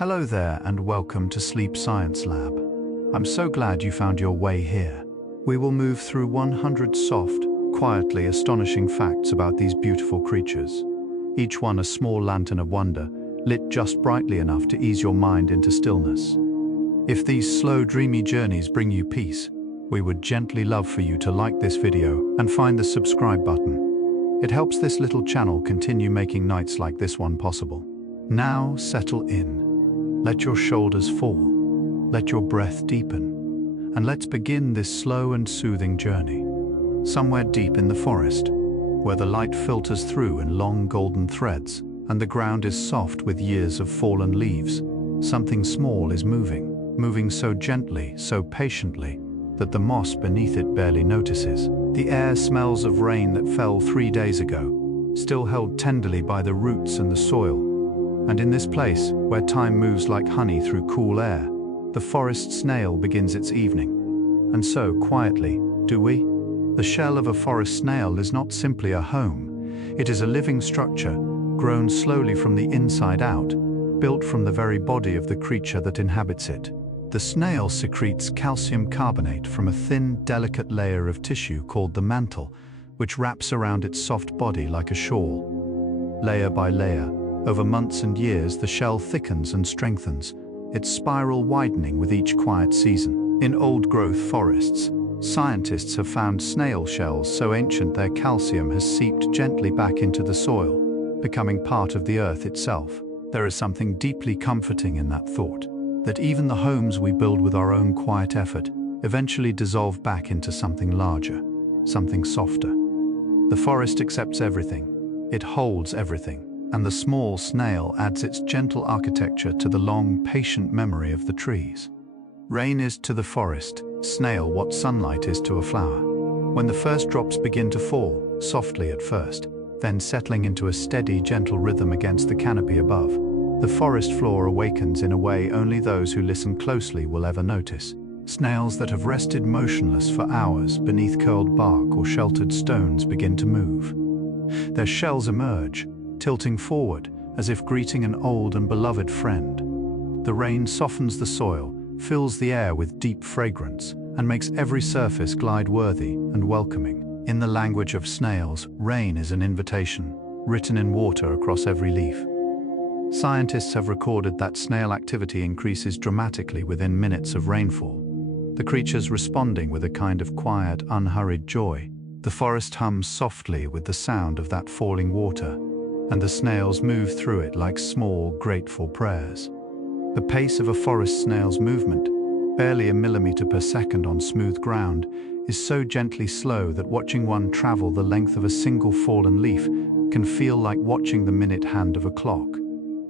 Hello there and welcome to Sleep Science Lab. I'm so glad you found your way here. We will move through 100 soft, quietly astonishing facts about these beautiful creatures. Each one a small lantern of wonder, lit just brightly enough to ease your mind into stillness. If these slow, dreamy journeys bring you peace, we would gently love for you to like this video and find the subscribe button. It helps this little channel continue making nights like this one possible. Now settle in. Let your shoulders fall, let your breath deepen, and let's begin this slow and soothing journey. Somewhere deep in the forest, where the light filters through in long golden threads, and the ground is soft with years of fallen leaves, something small is moving so gently, so patiently, that the moss beneath it barely notices. The air smells of rain that fell 3 days ago, still held tenderly by the roots and the soil. And in this place, where time moves like honey through cool air, the forest snail begins its evening. And so, quietly, do we? The shell of a forest snail is not simply a home. It is a living structure, grown slowly from the inside out, built from the very body of the creature that inhabits it. The snail secretes calcium carbonate from a thin, delicate layer of tissue called the mantle, which wraps around its soft body like a shawl. Layer by layer, over months and years, the shell thickens and strengthens, its spiral widening with each quiet season. In old-growth forests, scientists have found snail shells so ancient their calcium has seeped gently back into the soil, becoming part of the earth itself. There is something deeply comforting in that thought, that even the homes we build with our own quiet effort eventually dissolve back into something larger, something softer. The forest accepts everything, it holds everything, and the small snail adds its gentle architecture to the long, patient memory of the trees. Rain is to the forest, snail what sunlight is to a flower. When the first drops begin to fall, softly at first, then settling into a steady, gentle rhythm against the canopy above, the forest floor awakens in a way only those who listen closely will ever notice. Snails that have rested motionless for hours beneath curled bark or sheltered stones begin to move. Their shells emerge, tilting forward as if greeting an old and beloved friend. The rain softens the soil, fills the air with deep fragrance, and makes every surface glide-worthy and welcoming. In the language of snails, rain is an invitation, written in water across every leaf. Scientists have recorded that snail activity increases dramatically within minutes of rainfall, the creatures responding with a kind of quiet, unhurried joy. The forest hums softly with the sound of that falling water, and the snails move through it like small, grateful prayers. The pace of a forest snail's movement, barely a millimeter per second on smooth ground, is so gently slow that watching one travel the length of a single fallen leaf can feel like watching the minute hand of a clock.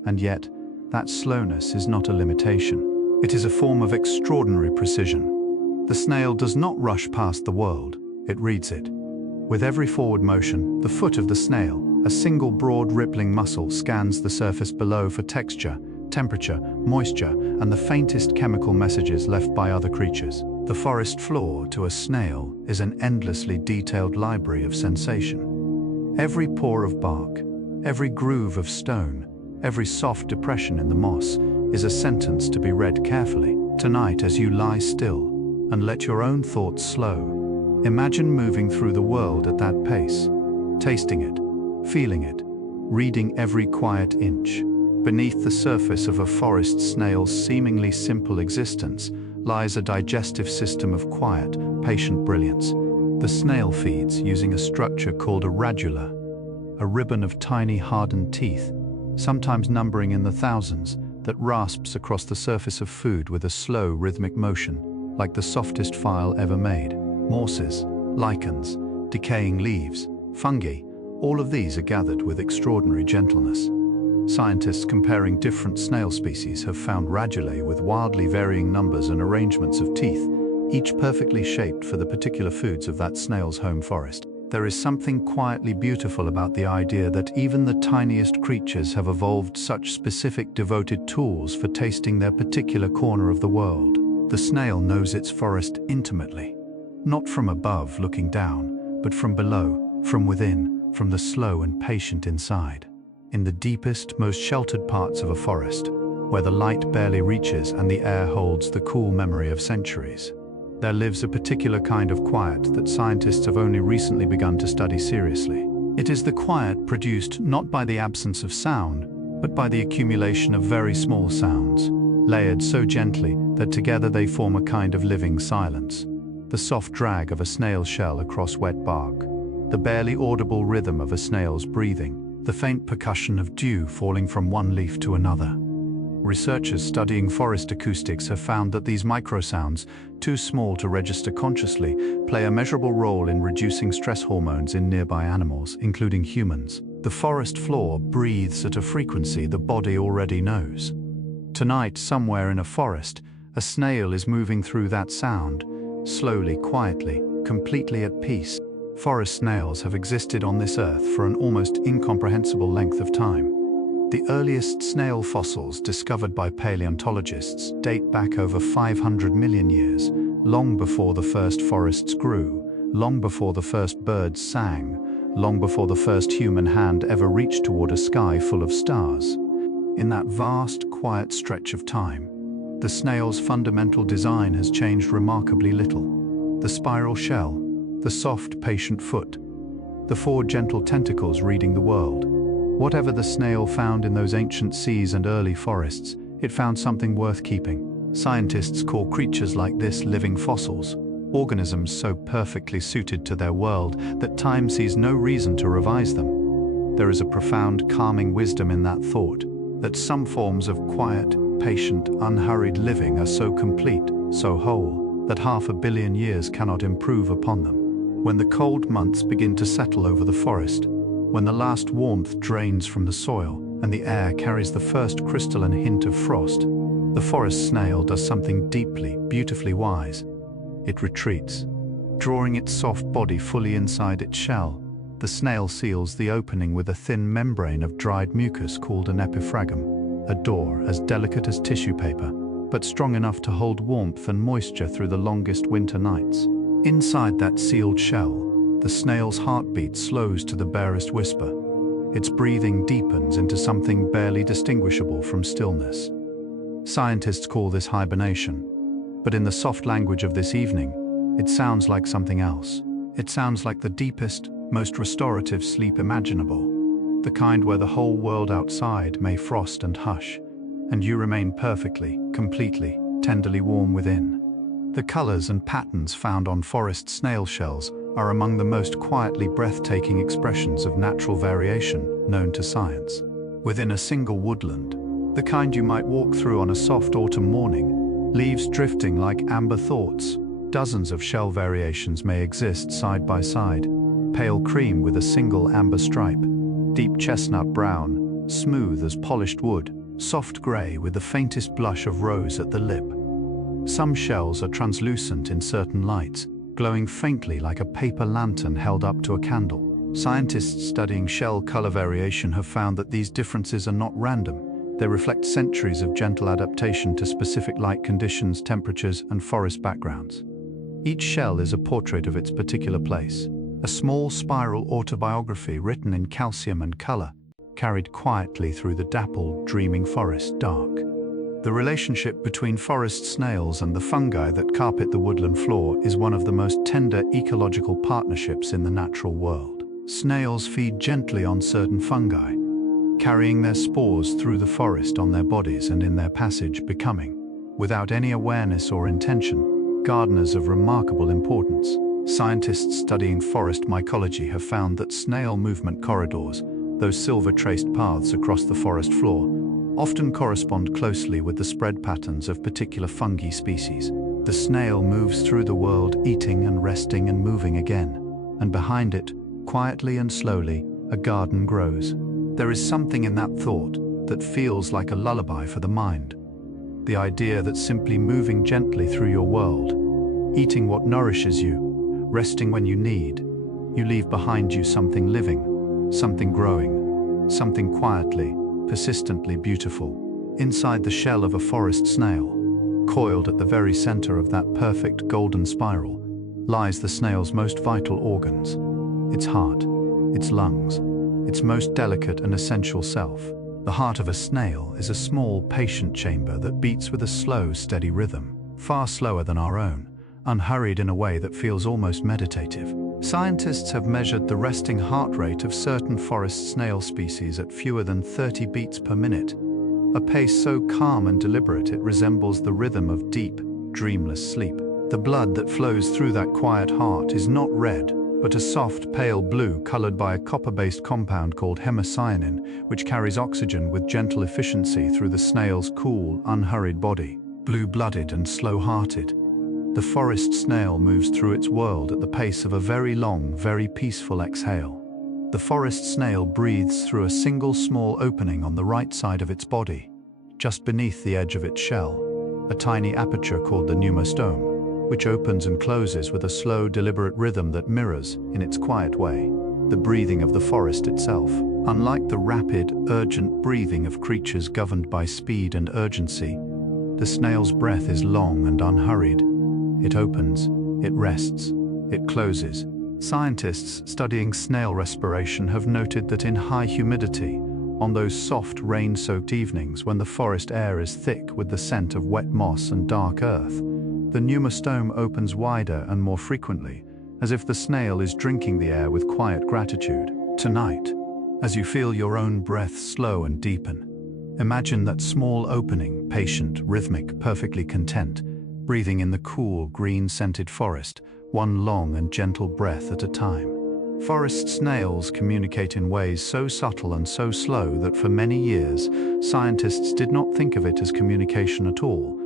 And yet, that slowness is not a limitation. It is a form of extraordinary precision. The snail does not rush past the world, it reads it. With every forward motion, the foot of the snail, a single broad rippling muscle, scans the surface below for texture, temperature, moisture, and the faintest chemical messages left by other creatures. The forest floor, to a snail, is an endlessly detailed library of sensation. Every pore of bark, every groove of stone, every soft depression in the moss is a sentence to be read carefully. Tonight, as you lie still and let your own thoughts slow, imagine moving through the world at that pace, tasting it, feeling it, reading every quiet inch. Beneath the surface of a forest snail's seemingly simple existence lies a digestive system of quiet, patient brilliance. The snail feeds using a structure called a radula, a ribbon of tiny hardened teeth, sometimes numbering in the thousands, that rasps across the surface of food with a slow, rhythmic motion, like the softest file ever made. Mosses, lichens, decaying leaves, fungi, all of these are gathered with extraordinary gentleness. Scientists comparing different snail species have found radulae with wildly varying numbers and arrangements of teeth, each perfectly shaped for the particular foods of that snail's home forest. There is something quietly beautiful about the idea that even the tiniest creatures have evolved such specific devoted tools for tasting their particular corner of the world. The snail knows its forest intimately, not from above looking down, but from below, from within, from the slow and patient inside. In the deepest, most sheltered parts of a forest, where the light barely reaches and the air holds the cool memory of centuries. There lives a particular kind of quiet that scientists have only recently begun to study seriously. It is the quiet produced not by the absence of sound, but by the accumulation of very small sounds, layered so gently that together they form a kind of living silence. The soft drag of a snail shell across wet bark, the barely audible rhythm of a snail's breathing, the faint percussion of dew falling from one leaf to another. Researchers studying forest acoustics have found that these microsounds, too small to register consciously, play a measurable role in reducing stress hormones in nearby animals, including humans. The forest floor breathes at a frequency the body already knows. Tonight, somewhere in a forest, a snail is moving through that sound, slowly, quietly, completely at peace. Forest snails have existed on this earth for an almost incomprehensible length of time. The earliest snail fossils discovered by paleontologists date back over 500 million years, long before the first forests grew, long before the first birds sang, long before the first human hand ever reached toward a sky full of stars. In that vast, quiet stretch of time, the snail's fundamental design has changed remarkably little. The spiral shell, the soft, patient foot, the four gentle tentacles reading the world. Whatever the snail found in those ancient seas and early forests, it found something worth keeping. Scientists call creatures like this living fossils, organisms so perfectly suited to their world that time sees no reason to revise them. There is a profound, calming wisdom in that thought, that some forms of quiet, patient, unhurried living are so complete, so whole, that 500 million years cannot improve upon them. When the cold months begin to settle over the forest, when the last warmth drains from the soil and the air carries the first crystalline hint of frost, the forest snail does something deeply, beautifully wise. It retreats. Drawing its soft body fully inside its shell, the snail seals the opening with a thin membrane of dried mucus called an epiphragm, a door as delicate as tissue paper, but strong enough to hold warmth and moisture through the longest winter nights. Inside that sealed shell, the snail's heartbeat slows to the barest whisper. Its breathing deepens into something barely distinguishable from stillness. Scientists call this hibernation, but in the soft language of this evening, it sounds like something else. It sounds like the deepest, most restorative sleep imaginable, the kind where the whole world outside may frost and hush, and you remain perfectly, completely, tenderly warm within. The colors and patterns found on forest snail shells are among the most quietly breathtaking expressions of natural variation known to science. Within a single woodland, the kind you might walk through on a soft autumn morning, leaves drifting like amber thoughts, dozens of shell variations may exist side by side: pale cream with a single amber stripe, deep chestnut brown, smooth as polished wood, soft gray with the faintest blush of rose at the lip. Some shells are translucent in certain lights, glowing faintly like a paper lantern held up to a candle. Scientists studying shell color variation have found that these differences are not random. They reflect centuries of gentle adaptation to specific light conditions, temperatures, and forest backgrounds. Each shell is a portrait of its particular place, a small spiral autobiography written in calcium and color, carried quietly through the dappled, dreaming forest dark. The relationship between forest snails and the fungi that carpet the woodland floor is one of the most tender ecological partnerships in the natural world. Snails feed gently on certain fungi, carrying their spores through the forest on their bodies and in their passage becoming, without any awareness or intention, gardeners of remarkable importance. Scientists studying forest mycology have found that snail movement corridors, those silver-traced paths across the forest floor, often correspond closely with the spread patterns of particular fungi species. The snail moves through the world, eating and resting and moving again, and behind it, quietly and slowly, a garden grows. There is something in that thought that feels like a lullaby for the mind. The idea that simply moving gently through your world, eating what nourishes you, resting when you need, you leave behind you something living, something growing, something quietly, persistently beautiful. Inside the shell of a forest snail, coiled at the very center of that perfect golden spiral, lies the snail's most vital organs, its heart, its lungs, its most delicate and essential self. The heart of a snail is a small, patient chamber that beats with a slow, steady rhythm, far slower than our own, unhurried in a way that feels almost meditative. Scientists have measured the resting heart rate of certain forest snail species at fewer than 30 beats per minute, a pace so calm and deliberate it resembles the rhythm of deep, dreamless sleep. The blood that flows through that quiet heart is not red, but a soft, pale blue colored by a copper-based compound called hemocyanin, which carries oxygen with gentle efficiency through the snail's cool, unhurried body. Blue-blooded and slow-hearted, the forest snail moves through its world at the pace of a very long, very peaceful exhale. The forest snail breathes through a single small opening on the right side of its body, just beneath the edge of its shell, a tiny aperture called the pneumostome, which opens and closes with a slow, deliberate rhythm that mirrors, in its quiet way, the breathing of the forest itself. Unlike the rapid, urgent breathing of creatures governed by speed and urgency, the snail's breath is long and unhurried. It opens, it rests, it closes. Scientists studying snail respiration have noted that in high humidity, on those soft, rain-soaked evenings when the forest air is thick with the scent of wet moss and dark earth, the pneumostome opens wider and more frequently, as if the snail is drinking the air with quiet gratitude. Tonight, as you feel your own breath slow and deepen, imagine that small opening, patient, rhythmic, perfectly content, breathing in the cool, green-scented forest, one long and gentle breath at a time. Forest snails communicate in ways so subtle and so slow that for many years, scientists did not think of it as communication at all.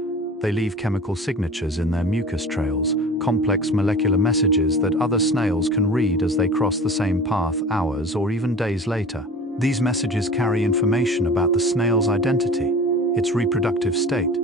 They leave chemical signatures in their mucus trails, complex molecular messages that other snails can read as they cross the same path hours or even days later. These messages carry information about the snail's identity, its reproductive state,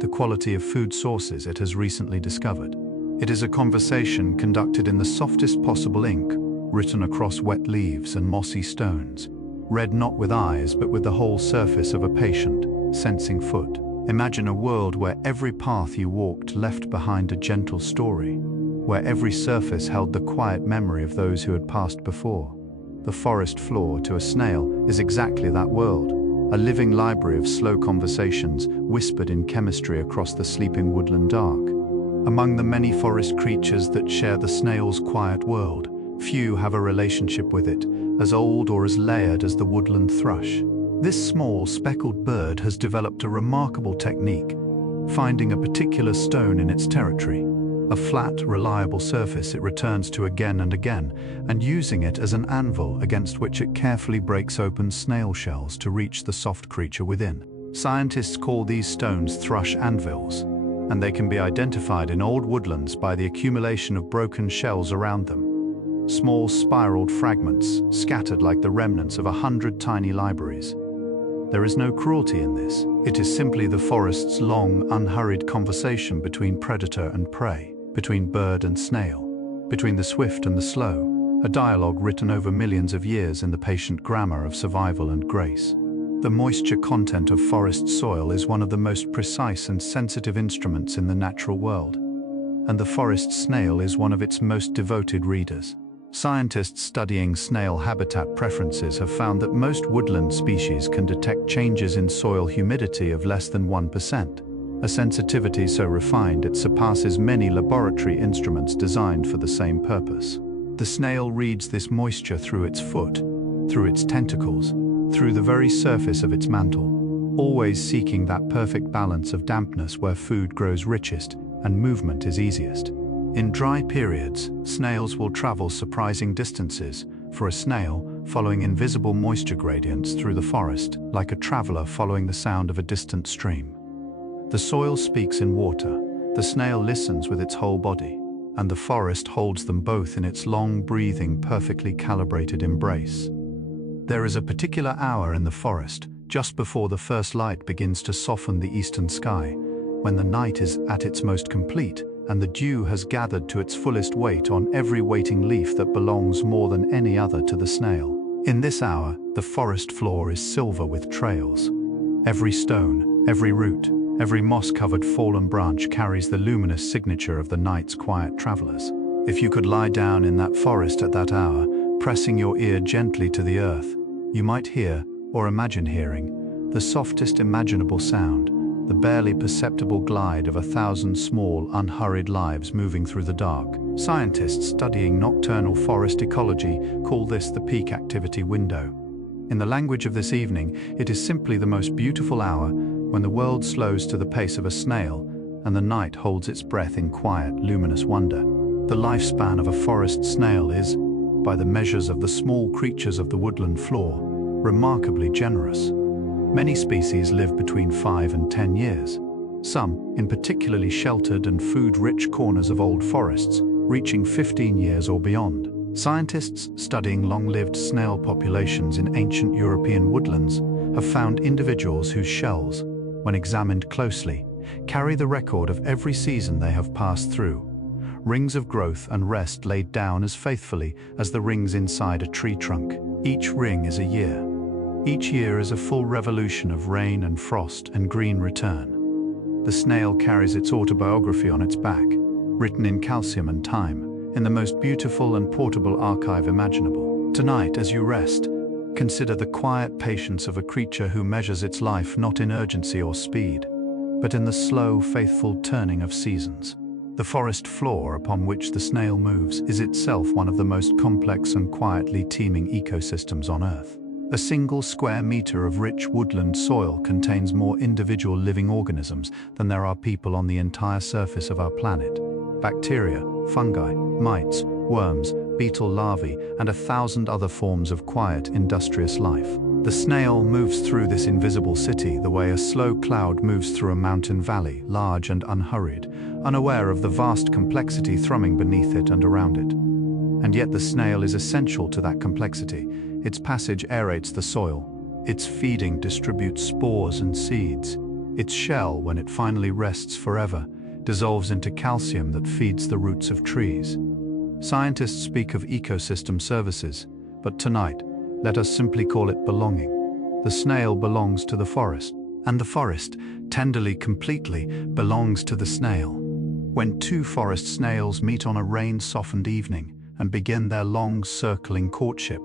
the quality of food sources it has recently discovered. It is a conversation conducted in the softest possible ink, written across wet leaves and mossy stones, read not with eyes but with the whole surface of a patient, sensing foot. Imagine a world where every path you walked left behind a gentle story, where every surface held the quiet memory of those who had passed before. The forest floor, to a snail, is exactly that world, a living library of slow conversations whispered in chemistry across the sleeping woodland dark. Among the many forest creatures that share the snail's quiet world, few have a relationship with it, as old or as layered as the woodland thrush. This small, speckled bird has developed a remarkable technique, finding a particular stone in its territory, a flat, reliable surface it returns to again and again, and using it as an anvil against which it carefully breaks open snail shells to reach the soft creature within. Scientists call these stones thrush anvils, and they can be identified in old woodlands by the accumulation of broken shells around them. Small spiraled fragments, scattered like the remnants of 100 tiny libraries. There is no cruelty in this. It is simply the forest's long, unhurried conversation between predator and prey, between bird and snail, between the swift and the slow, a dialogue written over millions of years in the patient grammar of survival and grace. The moisture content of forest soil is one of the most precise and sensitive instruments in the natural world, and the forest snail is one of its most devoted readers. Scientists studying snail habitat preferences have found that most woodland species can detect changes in soil humidity of less than 1%, a sensitivity so refined it surpasses many laboratory instruments designed for the same purpose. The snail reads this moisture through its foot, through its tentacles, through the very surface of its mantle, always seeking that perfect balance of dampness where food grows richest and movement is easiest. In dry periods, snails will travel surprising distances, for a snail, following invisible moisture gradients through the forest, like a traveler following the sound of a distant stream. The soil speaks in water, the snail listens with its whole body, and the forest holds them both in its long, breathing, perfectly calibrated embrace. There is a particular hour in the forest, just before the first light begins to soften the eastern sky, when the night is at its most complete, and the dew has gathered to its fullest weight on every waiting leaf that belongs more than any other to the snail. In this hour, the forest floor is silver with trails. Every stone, every root, every moss-covered fallen branch carries the luminous signature of the night's quiet travelers. If you could lie down in that forest at that hour, pressing your ear gently to the earth, you might hear, Or imagine hearing the softest imaginable sound, the barely perceptible glide of 1,000 small, unhurried lives moving through the dark. Scientists studying nocturnal forest ecology call this the peak activity window. In the language of this evening, it is simply the most beautiful hour when the world slows to the pace of a snail and the night holds its breath in quiet, luminous wonder. The lifespan of a forest snail is, by the measures of the small creatures of the woodland floor, remarkably generous. Many species live between 5 and 10 years, some in particularly sheltered and food-rich corners of old forests, reaching 15 years or beyond. Scientists studying long-lived snail populations in ancient European woodlands have found individuals whose shells, when examined closely, carry the record of every season they have passed through. Rings of growth and rest laid down as faithfully as the rings inside a tree trunk. Each ring is a year. Each year is a full revolution of rain and frost and green return. The snail carries its autobiography on its back, written in calcium and time, in the most beautiful and portable archive imaginable. Tonight, as you rest, consider the quiet patience of a creature who measures its life not in urgency or speed, but in the slow, faithful turning of seasons. The forest floor upon which the snail moves is itself one of the most complex and quietly teeming ecosystems on Earth. A single square meter of rich woodland soil contains more individual living organisms than there are people on the entire surface of our planet. Bacteria, fungi, mites, worms, beetle larvae, and 1,000 other forms of quiet, industrious life. The snail moves through this invisible city the way a slow cloud moves through a mountain valley, large and unhurried, unaware of the vast complexity thrumming beneath it and around it. And yet the snail is essential to that complexity. Its passage aerates the soil. Its feeding distributes spores and seeds. Its shell, when it finally rests forever, dissolves into calcium that feeds the roots of trees. Scientists speak of ecosystem services, but tonight, let us simply call it belonging. The snail belongs to the forest, and the forest, tenderly, completely, belongs to the snail. When two forest snails meet on a rain-softened evening and begin their long, circling courtship,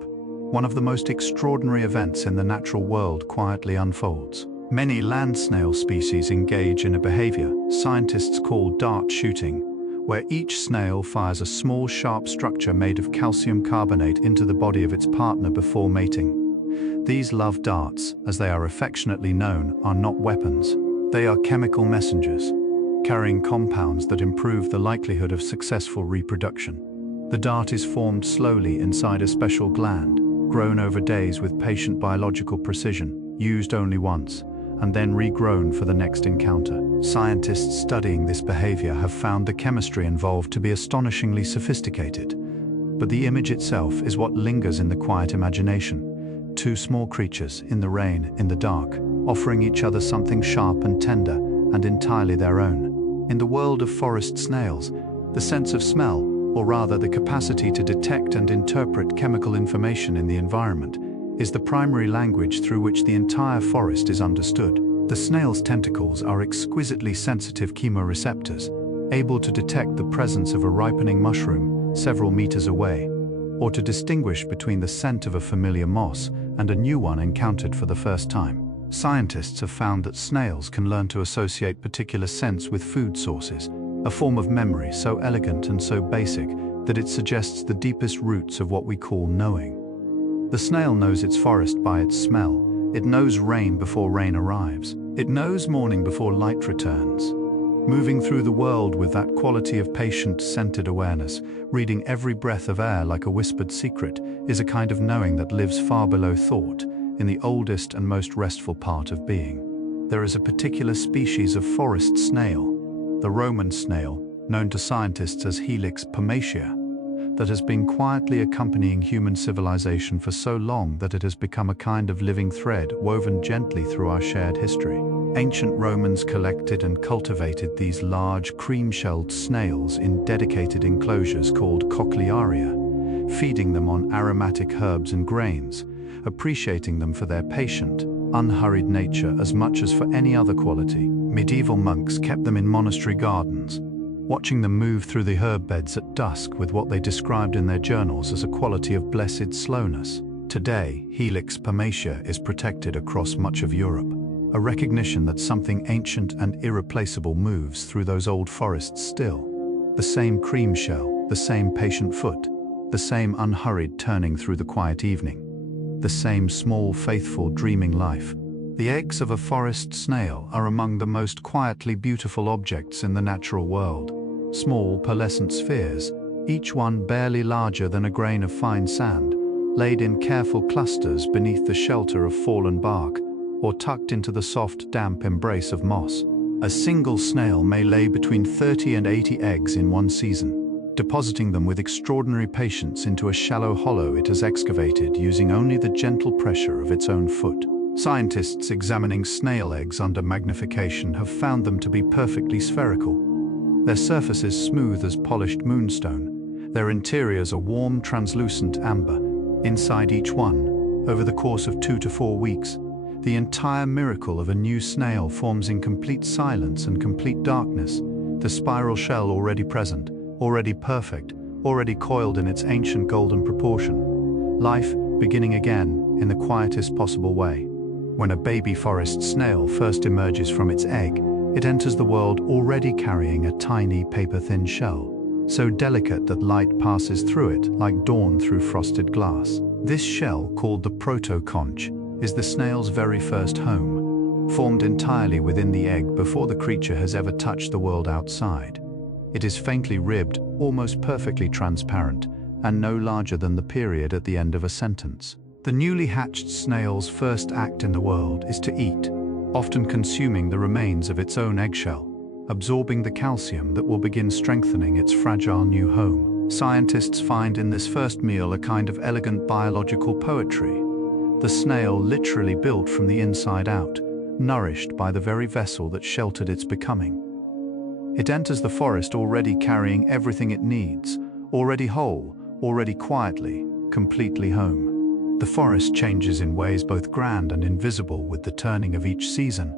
one of the most extraordinary events in the natural world quietly unfolds. Many land snail species engage in a behavior scientists call dart shooting, where each snail fires a small, sharp structure made of calcium carbonate into the body of its partner before mating. These love darts, as they are affectionately known, are not weapons. They are chemical messengers, carrying compounds that improve the likelihood of successful reproduction. The dart is formed slowly inside a special gland, grown over days with patient biological precision, used only once, and then regrown for the next encounter. Scientists studying this behavior have found the chemistry involved to be astonishingly sophisticated, but the image itself is what lingers in the quiet imagination. Two small creatures, in the rain, in the dark, offering each other something sharp and tender, and entirely their own. In the world of forest snails, the sense of smell, or rather the capacity to detect and interpret chemical information in the environment, is the primary language through which the entire forest is understood. The snail's tentacles are exquisitely sensitive chemoreceptors, able to detect the presence of a ripening mushroom several meters away, or to distinguish between the scent of a familiar moss and a new one encountered for the first time. Scientists have found that snails can learn to associate particular scents with food sources, a form of memory so elegant and so basic that it suggests the deepest roots of what we call knowing. The snail knows its forest by its smell. It knows rain before rain arrives. It knows morning before light returns. Moving through the world with that quality of patient, centered awareness, reading every breath of air like a whispered secret, is a kind of knowing that lives far below thought, in the oldest and most restful part of being. There is a particular species of forest snail, the Roman snail, known to scientists as Helix pomatia, that has been quietly accompanying human civilization for so long that it has become a kind of living thread woven gently through our shared history. Ancient Romans collected and cultivated these large, cream-shelled snails in dedicated enclosures called cochlearia, feeding them on aromatic herbs and grains, appreciating them for their patient, unhurried nature as much as for any other quality. Medieval monks kept them in monastery gardens, watching them move through the herb beds at dusk with what they described in their journals as a quality of blessed slowness. Today, Helix pomacia is protected across much of Europe, a recognition that something ancient and irreplaceable moves through those old forests still. The same cream shell, the same patient foot, the same unhurried turning through the quiet evening, the same small, faithful, dreaming life. The eggs of a forest snail are among the most quietly beautiful objects in the natural world. Small, pearlescent spheres, each one barely larger than a grain of fine sand, laid in careful clusters beneath the shelter of fallen bark, or tucked into the soft, damp embrace of moss. A single snail may lay between 30 and 80 eggs in one season, depositing them with extraordinary patience into a shallow hollow it has excavated using only the gentle pressure of its own foot. Scientists examining snail eggs under magnification have found them to be perfectly spherical. Their surfaces smooth as polished moonstone, their interiors a warm, translucent amber. Inside each one, over the course of 2 to 4 weeks, the entire miracle of a new snail forms in complete silence and complete darkness, the spiral shell already present, already perfect, already coiled in its ancient golden proportion. Life beginning again in the quietest possible way. When a baby forest snail first emerges from its egg, it enters the world already carrying a tiny paper-thin shell, so delicate that light passes through it like dawn through frosted glass. This shell, called the proto-conch, is the snail's very first home, formed entirely within the egg before the creature has ever touched the world outside. It is faintly ribbed, almost perfectly transparent, and no larger than the period at the end of a sentence. The newly hatched snail's first act in the world is to eat, often consuming the remains of its own eggshell, absorbing the calcium that will begin strengthening its fragile new home. Scientists find in this first meal a kind of elegant biological poetry. The snail literally built from the inside out, nourished by the very vessel that sheltered its becoming. It enters the forest already carrying everything it needs, already whole, already quietly, completely home. The forest changes in ways both grand and invisible with the turning of each season,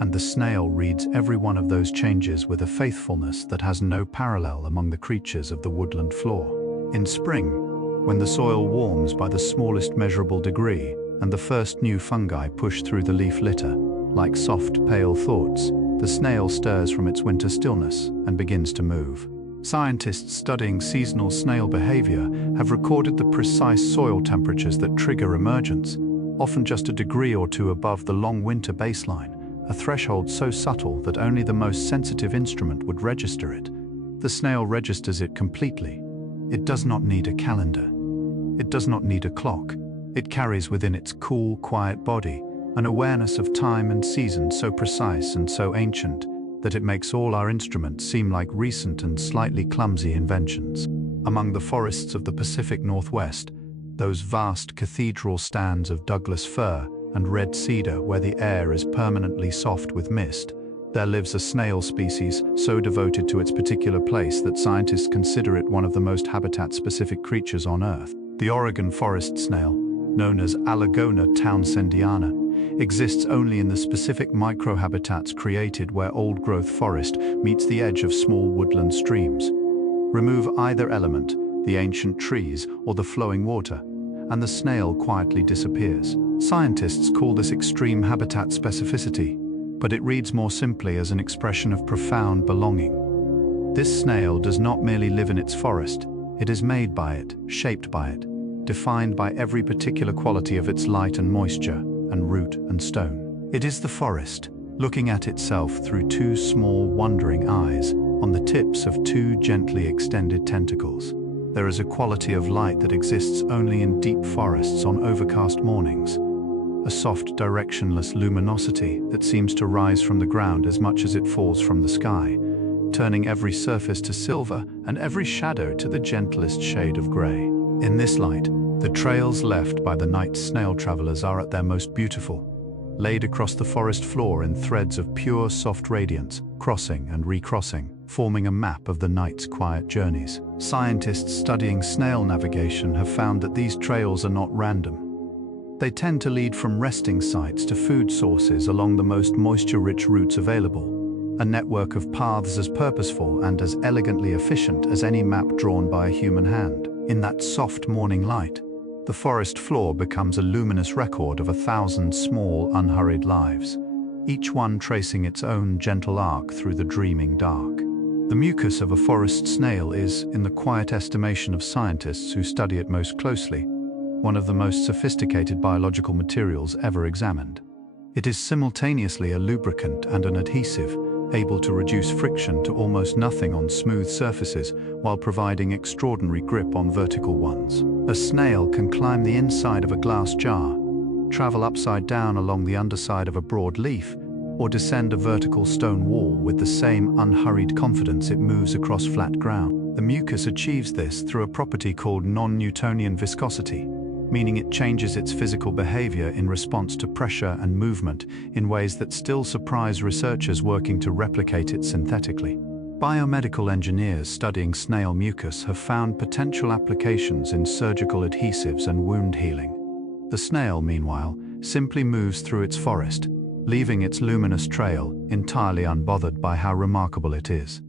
and the snail reads every one of those changes with a faithfulness that has no parallel among the creatures of the woodland floor. In spring, when the soil warms by the smallest measurable degree and the first new fungi push through the leaf litter, like soft, pale thoughts, the snail stirs from its winter stillness and begins to move. Scientists studying seasonal snail behavior have recorded the precise soil temperatures that trigger emergence, often just a degree or two above the long winter baseline, a threshold so subtle that only the most sensitive instrument would register it. The snail registers it completely. It does not need a calendar. It does not need a clock. It carries within its cool, quiet body an awareness of time and season so precise and so ancient that it makes all our instruments seem like recent and slightly clumsy inventions. Among the forests of the Pacific Northwest, those vast cathedral stands of Douglas fir and red cedar where the air is permanently soft with mist, there lives a snail species so devoted to its particular place that scientists consider it one of the most habitat-specific creatures on Earth. The Oregon forest snail, known as Alagona townsendiana, exists only in the specific microhabitats created where old-growth forest meets the edge of small woodland streams. Remove either element, the ancient trees or the flowing water, and the snail quietly disappears. Scientists call this extreme habitat specificity, but it reads more simply as an expression of profound belonging. This snail does not merely live in its forest, it is made by it, shaped by it, defined by every particular quality of its light and moisture, and root and stone. It is the forest, looking at itself through two small, wondering eyes on the tips of two gently extended tentacles. There is a quality of light that exists only in deep forests on overcast mornings, a soft, directionless luminosity that seems to rise from the ground as much as it falls from the sky, turning every surface to silver and every shadow to the gentlest shade of gray. In this light, the trails left by the night snail travelers are at their most beautiful, laid across the forest floor in threads of pure, soft radiance, crossing and recrossing, forming a map of the night's quiet journeys. Scientists studying snail navigation have found that these trails are not random. They tend to lead from resting sites to food sources along the most moisture-rich routes available, a network of paths as purposeful and as elegantly efficient as any map drawn by a human hand. In that soft morning light, The forest floor becomes a luminous record of 1,000 small, unhurried lives, each one tracing its own gentle arc through the dreaming dark. The mucus of a forest snail is, in the quiet estimation of scientists who study it most closely, one of the most sophisticated biological materials ever examined. It is simultaneously a lubricant and an adhesive, able to reduce friction to almost nothing on smooth surfaces while providing extraordinary grip on vertical ones. A snail can climb the inside of a glass jar, travel upside down along the underside of a broad leaf, or descend a vertical stone wall with the same unhurried confidence it moves across flat ground. The mucus achieves this through a property called non-Newtonian viscosity, meaning it changes its physical behavior in response to pressure and movement in ways that still surprise researchers working to replicate it synthetically. Biomedical engineers studying snail mucus have found potential applications in surgical adhesives and wound healing. The snail, meanwhile, simply moves through its forest, leaving its luminous trail entirely unbothered by how remarkable it is.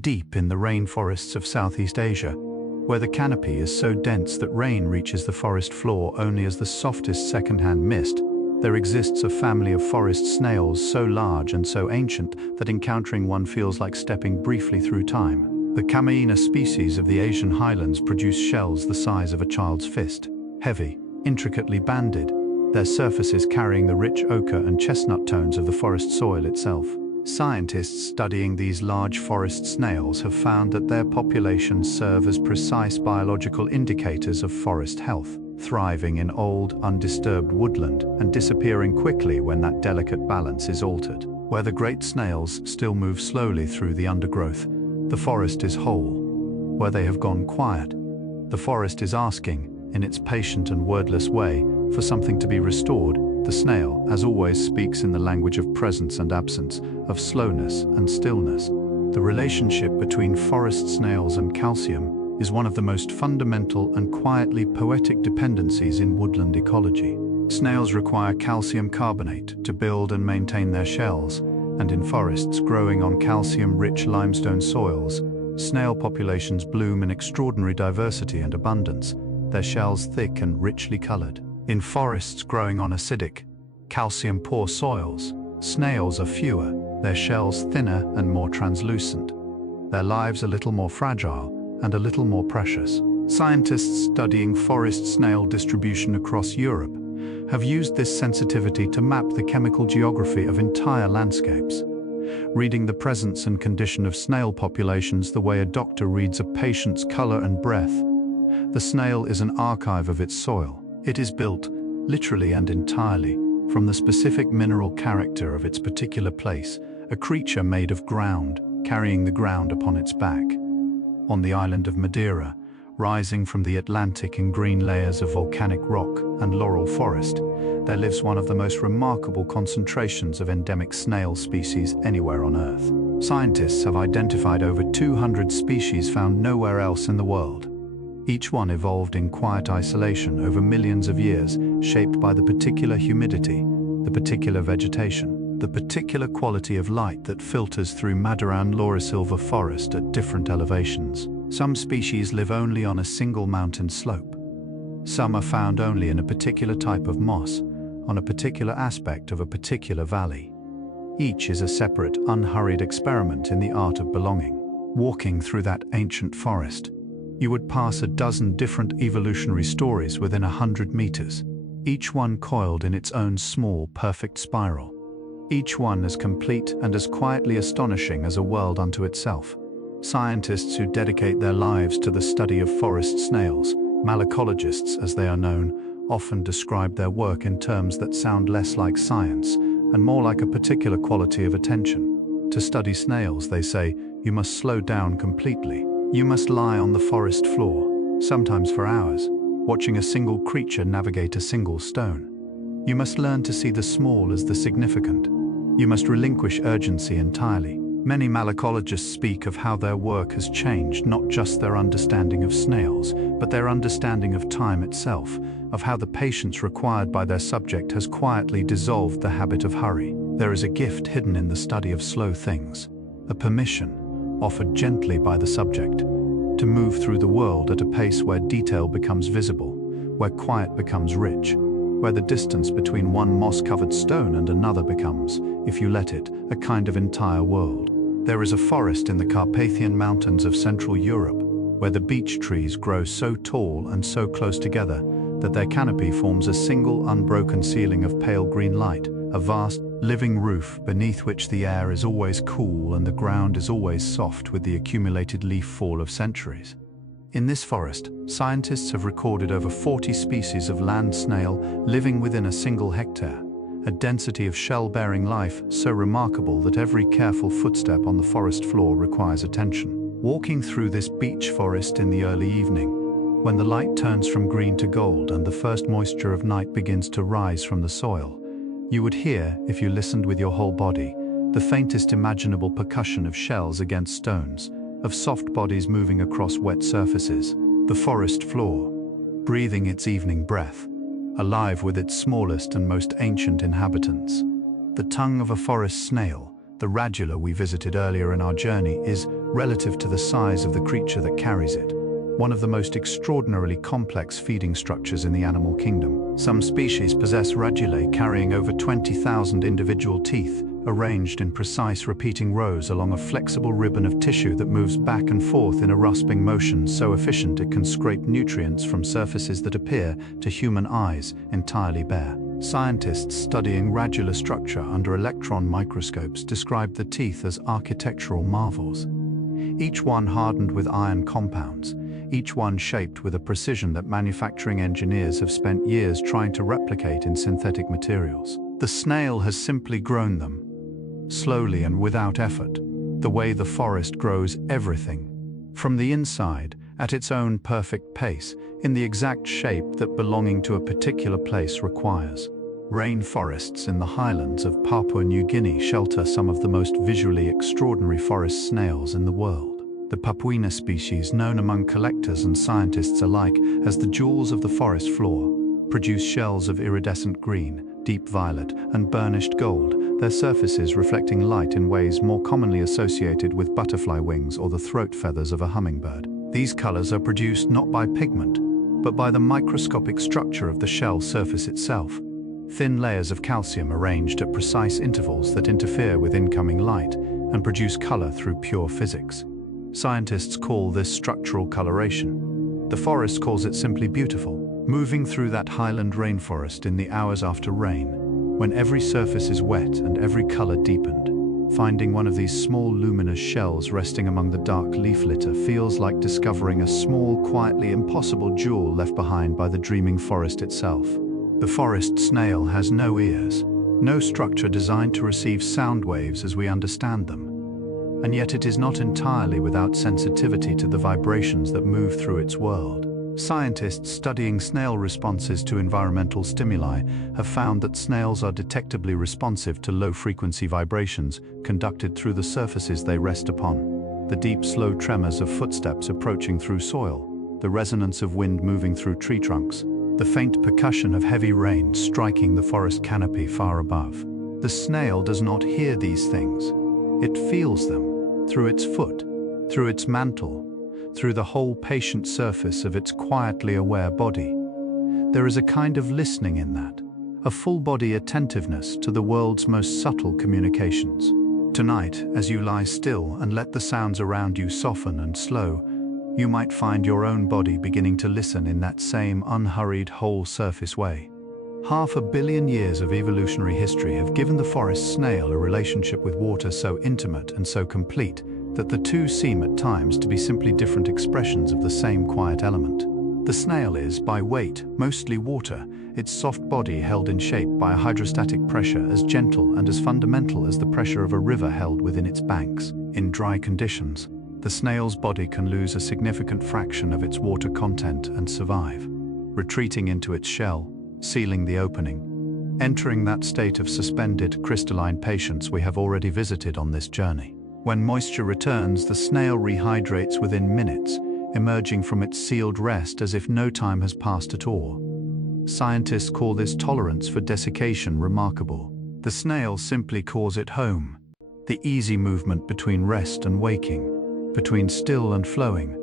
Deep in the rainforests of Southeast Asia, where the canopy is so dense that rain reaches the forest floor only as the softest second-hand mist, there exists a family of forest snails so large and so ancient that encountering one feels like stepping briefly through time. The Cameina species of the Asian highlands produce shells the size of a child's fist, heavy, intricately banded, their surfaces carrying the rich ochre and chestnut tones of the forest soil itself. Scientists studying these large forest snails have found that their populations serve as precise biological indicators of forest health, thriving in old, undisturbed woodland and disappearing quickly when that delicate balance is altered. Where the great snails still move slowly through the undergrowth, the forest is whole. Where they have gone quiet, the forest is asking, in its patient and wordless way, for something to be restored. The snail, as always, speaks in the language of presence and absence, of slowness and stillness. The relationship between forest snails and calcium is one of the most fundamental and quietly poetic dependencies in woodland ecology. Snails require calcium carbonate to build and maintain their shells, and in forests growing on calcium-rich limestone soils, snail populations bloom in extraordinary diversity and abundance, their shells thick and richly colored. In forests growing on acidic, calcium-poor soils, snails are fewer, their shells thinner and more translucent, their lives a little more fragile and a little more precious. Scientists studying forest snail distribution across Europe have used this sensitivity to map the chemical geography of entire landscapes, reading the presence and condition of snail populations the way a doctor reads a patient's color and breath. The snail is an archive of its soil. It is built, literally and entirely, from the specific mineral character of its particular place, a creature made of ground, carrying the ground upon its back. On the island of Madeira, rising from the Atlantic in green layers of volcanic rock and laurel forest, there lives one of the most remarkable concentrations of endemic snail species anywhere on Earth. Scientists have identified over 200 species found nowhere else in the world. Each one evolved in quiet isolation over millions of years, shaped by the particular humidity, the particular vegetation, the particular quality of light that filters through Madaran laurisilva forest at different elevations. Some species live only on a single mountain slope. Some are found only in a particular type of moss, on a particular aspect of a particular valley. Each is a separate, unhurried experiment in the art of belonging. Walking through that ancient forest, you would pass a dozen different evolutionary stories within 100 meters, each one coiled in its own small, perfect spiral. Each one as complete and as quietly astonishing as a world unto itself. Scientists who dedicate their lives to the study of forest snails, malacologists as they are known, often describe their work in terms that sound less like science and more like a particular quality of attention. To study snails, they say, you must slow down completely. You must lie on the forest floor, sometimes for hours, watching a single creature navigate a single stone. You must learn to see the small as the significant. You must relinquish urgency entirely. Many malacologists speak of how their work has changed not just their understanding of snails, but their understanding of time itself, of how the patience required by their subject has quietly dissolved the habit of hurry. There is a gift hidden in the study of slow things, a permission, offered gently by the subject, to move through the world at a pace where detail becomes visible, where quiet becomes rich, where the distance between one moss-covered stone and another becomes, if you let it, a kind of entire world. There is a forest in the Carpathian Mountains of Central Europe, where the beech trees grow so tall and so close together that their canopy forms a single unbroken ceiling of pale green light, a vast, living roof beneath which the air is always cool and the ground is always soft with the accumulated leaf fall of centuries. In this forest, scientists have recorded over 40 species of land snail living within a single hectare, a density of shell-bearing life so remarkable that every careful footstep on the forest floor requires attention. Walking through this beech forest in the early evening, when the light turns from green to gold and the first moisture of night begins to rise from the soil, you would hear, if you listened with your whole body, the faintest imaginable percussion of shells against stones, of soft bodies moving across wet surfaces, the forest floor, breathing its evening breath, alive with its smallest and most ancient inhabitants. The tongue of a forest snail, the Radula we visited earlier in our journey, is, relative to the size of the creature that carries it, one of the most extraordinarily complex feeding structures in the animal kingdom. Some species possess radulae carrying over 20,000 individual teeth, arranged in precise repeating rows along a flexible ribbon of tissue that moves back and forth in a rasping motion so efficient it can scrape nutrients from surfaces that appear, to human eyes, entirely bare. Scientists studying radula structure under electron microscopes describe the teeth as architectural marvels. Each one hardened with iron compounds, each one shaped with a precision that manufacturing engineers have spent years trying to replicate in synthetic materials. The snail has simply grown them, slowly and without effort, the way the forest grows everything, from the inside, at its own perfect pace, in the exact shape that belonging to a particular place requires. Rainforests in the highlands of Papua New Guinea shelter some of the most visually extraordinary forest snails in the world. The Papuina species, known among collectors and scientists alike as the jewels of the forest floor, produce shells of iridescent green, deep violet, and burnished gold, their surfaces reflecting light in ways more commonly associated with butterfly wings or the throat feathers of a hummingbird. These colors are produced not by pigment, but by the microscopic structure of the shell surface itself. Thin layers of calcium arranged at precise intervals that interfere with incoming light and produce color through pure physics. Scientists call this structural coloration. The forest calls it simply beautiful. Moving through that highland rainforest in the hours after rain, when every surface is wet and every color deepened, finding one of these small luminous shells resting among the dark leaf litter feels like discovering a small, quietly impossible jewel left behind by the dreaming forest itself. The forest snail has no ears, no structure designed to receive sound waves as we understand them. And yet it is not entirely without sensitivity to the vibrations that move through its world. Scientists studying snail responses to environmental stimuli have found that snails are detectably responsive to low-frequency vibrations conducted through the surfaces they rest upon. The deep, slow tremors of footsteps approaching through soil, the resonance of wind moving through tree trunks, the faint percussion of heavy rain striking the forest canopy far above. The snail does not hear these things. It feels them, through its foot, through its mantle, through the whole patient surface of its quietly aware body. There is a kind of listening in that, a full-body attentiveness to the world's most subtle communications. Tonight, as you lie still and let the sounds around you soften and slow, you might find your own body beginning to listen in that same unhurried, whole-surface way. 500 million years of evolutionary history have given the forest snail a relationship with water so intimate and so complete that the two seem at times to be simply different expressions of the same quiet element. The snail is, by weight, mostly water, its soft body held in shape by a hydrostatic pressure as gentle and as fundamental as the pressure of a river held within its banks. In dry conditions, the snail's body can lose a significant fraction of its water content and survive, retreating into its shell, sealing the opening, entering that state of suspended crystalline patience we have already visited on this journey. When moisture returns, the snail rehydrates within minutes, emerging from its sealed rest as if no time has passed at all. Scientists call this tolerance for desiccation remarkable. The snail simply calls it home, the easy movement between rest and waking, between still and flowing,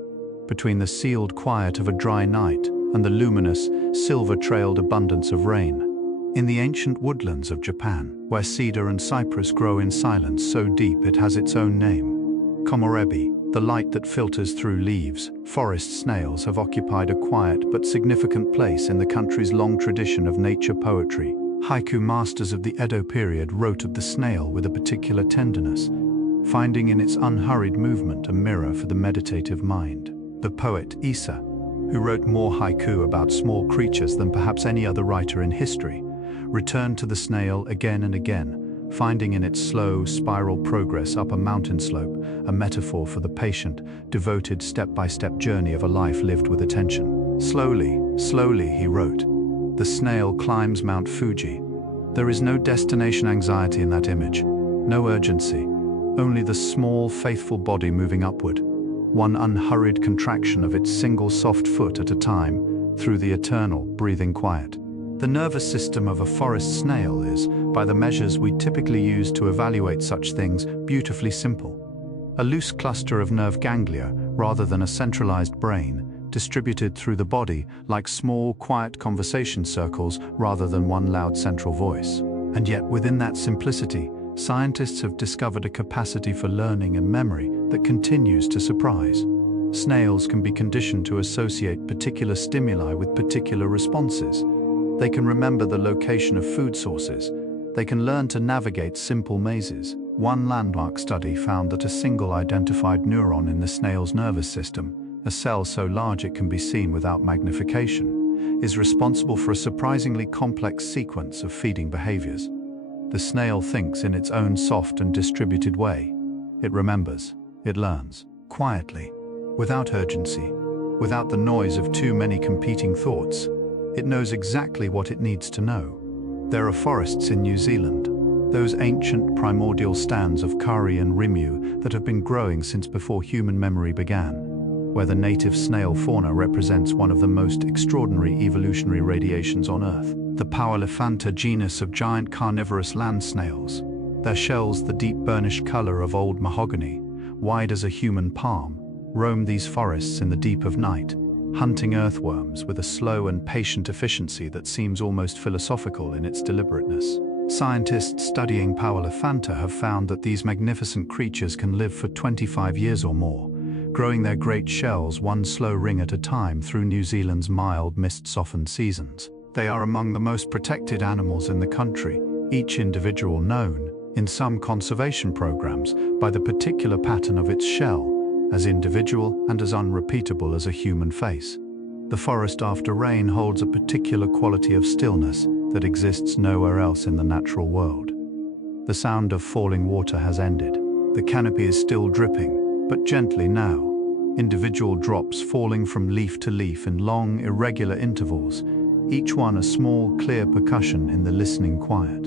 between the sealed quiet of a dry night and the luminous, silver-trailed abundance of rain. In the ancient woodlands of Japan, where cedar and cypress grow in silence so deep it has its own name, Komorebi, the light that filters through leaves, forest snails have occupied a quiet but significant place in the country's long tradition of nature poetry. Haiku masters of the Edo period wrote of the snail with a particular tenderness, finding in its unhurried movement a mirror for the meditative mind. The poet Issa, who wrote more haiku about small creatures than perhaps any other writer in history, returned to the snail again and again, finding in its slow, spiral progress up a mountain slope a metaphor for the patient, devoted step-by-step journey of a life lived with attention. Slowly, slowly, he wrote, the snail climbs Mount Fuji. There is no destination anxiety in that image, no urgency, only the small, faithful body moving upward, one unhurried contraction of its single soft foot at a time, through the eternal, breathing quiet. The nervous system of a forest snail is, by the measures we typically use to evaluate such things, beautifully simple. A loose cluster of nerve ganglia, rather than a centralized brain, distributed through the body like small, quiet conversation circles rather than one loud central voice. And yet, within that simplicity, scientists have discovered a capacity for learning and memory that continues to surprise. Snails can be conditioned to associate particular stimuli with particular responses. They can remember the location of food sources. They can learn to navigate simple mazes. One landmark study found that a single identified neuron in the snail's nervous system, a cell so large it can be seen without magnification, is responsible for a surprisingly complex sequence of feeding behaviors. The snail thinks in its own soft and distributed way. It remembers, it learns, quietly, without urgency, without the noise of too many competing thoughts. It knows exactly what it needs to know. There are forests in New Zealand, those ancient primordial stands of Kari and Rimu that have been growing since before human memory began, where the native snail fauna represents one of the most extraordinary evolutionary radiations on Earth. The Pauliphanta genus of giant carnivorous land snails, their shells the deep burnished color of old mahogany, wide as a human palm, roam these forests in the deep of night, hunting earthworms with a slow and patient efficiency that seems almost philosophical in its deliberateness. Scientists studying Pauliphanta have found that these magnificent creatures can live for 25 years or more, growing their great shells one slow ring at a time through New Zealand's mild, mist-softened seasons. They are among the most protected animals in the country, each individual known, in some conservation programs, by the particular pattern of its shell, as individual and as unrepeatable as a human face. The forest after rain holds a particular quality of stillness that exists nowhere else in the natural world. The sound of falling water has ended. The canopy is still dripping, but gently now, individual drops falling from leaf to leaf in long, irregular intervals, each one a small, clear percussion in the listening quiet.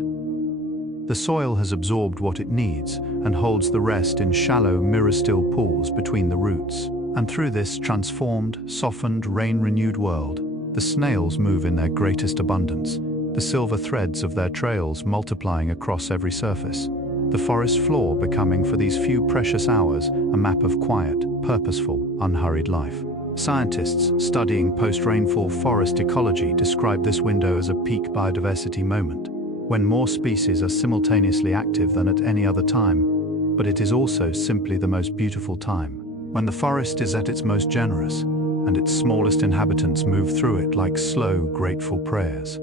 The soil has absorbed what it needs and holds the rest in shallow, mirror-still pools between the roots. And through this transformed, softened, rain-renewed world, the snails move in their greatest abundance, the silver threads of their trails multiplying across every surface, the forest floor becoming for these few precious hours a map of quiet, purposeful, unhurried life. Scientists studying post-rainfall forest ecology describe this window as a peak biodiversity moment, when more species are simultaneously active than at any other time, but it is also simply the most beautiful time, when the forest is at its most generous, and its smallest inhabitants move through it like slow, grateful prayers.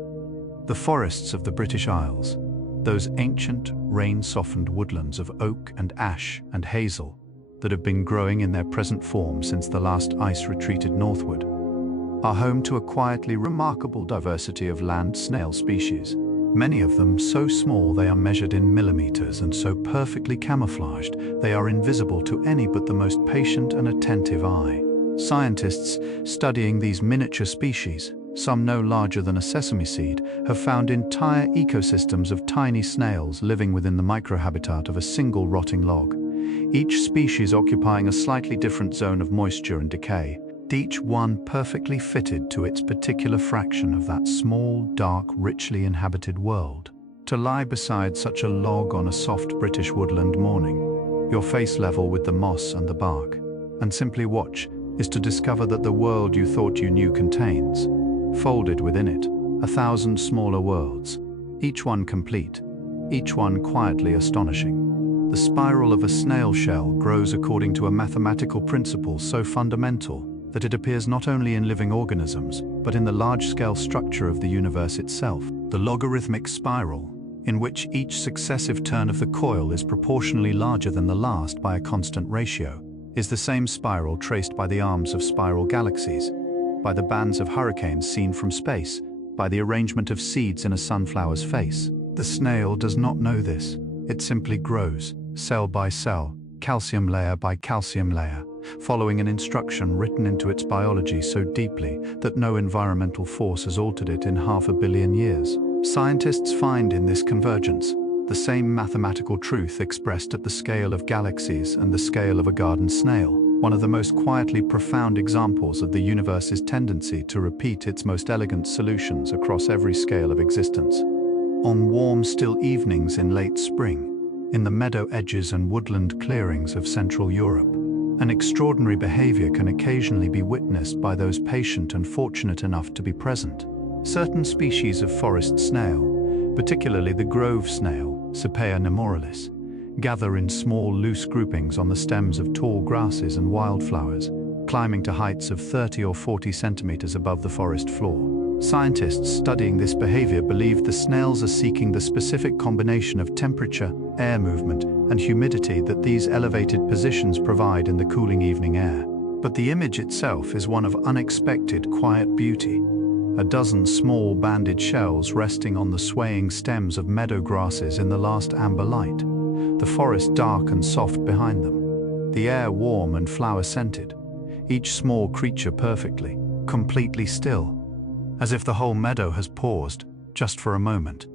The forests of the British Isles, those ancient, rain-softened woodlands of oak and ash and hazel that have been growing in their present form since the last ice retreated northward, are home to a quietly remarkable diversity of land snail species, many of them so small they are measured in millimeters and so perfectly camouflaged they are invisible to any but the most patient and attentive eye. Scientists studying these miniature species, some no larger than a sesame seed, have found entire ecosystems of tiny snails living within the microhabitat of a single rotting log, each species occupying a slightly different zone of moisture and decay, each one perfectly fitted to its particular fraction of that small, dark, richly inhabited world. To lie beside such a log on a soft British woodland morning, your face level with the moss and the bark, and simply watch is to discover that the world you thought you knew contains, folded within it, 1,000 smaller worlds, each one complete, each one quietly astonishing. The spiral of a snail shell grows according to a mathematical principle so fundamental that it appears not only in living organisms, but in the large-scale structure of the universe itself. The logarithmic spiral, in which each successive turn of the coil is proportionally larger than the last by a constant ratio, is the same spiral traced by the arms of spiral galaxies, by the bands of hurricanes seen from space, by the arrangement of seeds in a sunflower's face. The snail does not know this. It simply grows, cell by cell, calcium layer by calcium layer, following an instruction written into its biology so deeply that no environmental force has altered it in 500 million years. Scientists find in this convergence the same mathematical truth expressed at the scale of galaxies and the scale of a garden snail, one of the most quietly profound examples of the universe's tendency to repeat its most elegant solutions across every scale of existence. On warm, still evenings in late spring, in the meadow edges and woodland clearings of Central Europe, an extraordinary behavior can occasionally be witnessed by those patient and fortunate enough to be present. Certain species of forest snail, particularly the grove snail, Sepia nemoralis, gather in small, loose groupings on the stems of tall grasses and wildflowers, climbing to heights of 30 or 40 centimeters above the forest floor. Scientists studying this behavior believe the snails are seeking the specific combination of temperature, air movement, and humidity that these elevated positions provide in the cooling evening air. But the image itself is one of unexpected, quiet beauty. A dozen small banded shells resting on the swaying stems of meadow grasses in the last amber light, the forest dark and soft behind them, the air warm and flower-scented, each small creature perfectly, completely still, as if the whole meadow has paused, just for a moment,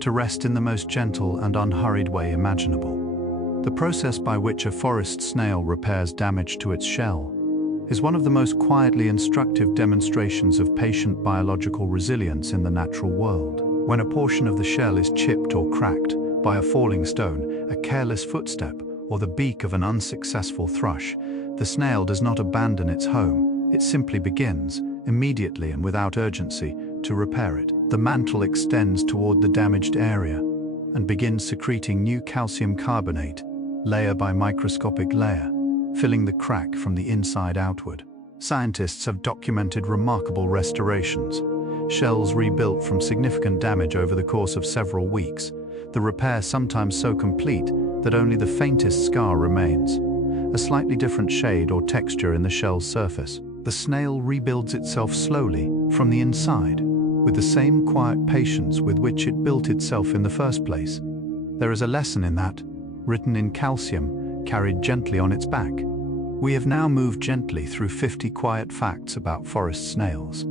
to rest in the most gentle and unhurried way imaginable. The process by which a forest snail repairs damage to its shell is one of the most quietly instructive demonstrations of patient biological resilience in the natural world. When a portion of the shell is chipped or cracked by a falling stone, a careless footstep, or the beak of an unsuccessful thrush, the snail does not abandon its home. It simply begins, immediately and without urgency, to repair it. The mantle extends toward the damaged area and begins secreting new calcium carbonate, layer by microscopic layer, filling the crack from the inside outward. Scientists have documented remarkable restorations, shells rebuilt from significant damage over the course of several weeks, the repair sometimes so complete that only the faintest scar remains, a slightly different shade or texture in the shell's surface. The snail rebuilds itself slowly from the inside, with the same quiet patience with which it built itself in the first place. There is a lesson in that, written in calcium, carried gently on its back. We have now moved gently through 50 quiet facts about forest snails,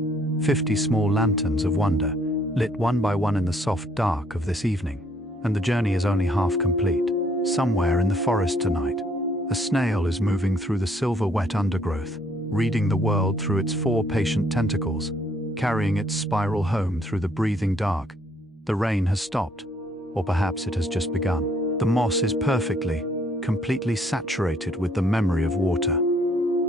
50 small lanterns of wonder, lit one by one in the soft dark of this evening. And the journey is only half complete. Somewhere in the forest tonight, a snail is moving through the silver-wet undergrowth, reading the world through its 4 patient tentacles, carrying its spiral home through the breathing dark. The rain has stopped, or perhaps it has just begun. The moss is perfectly, completely saturated with the memory of water.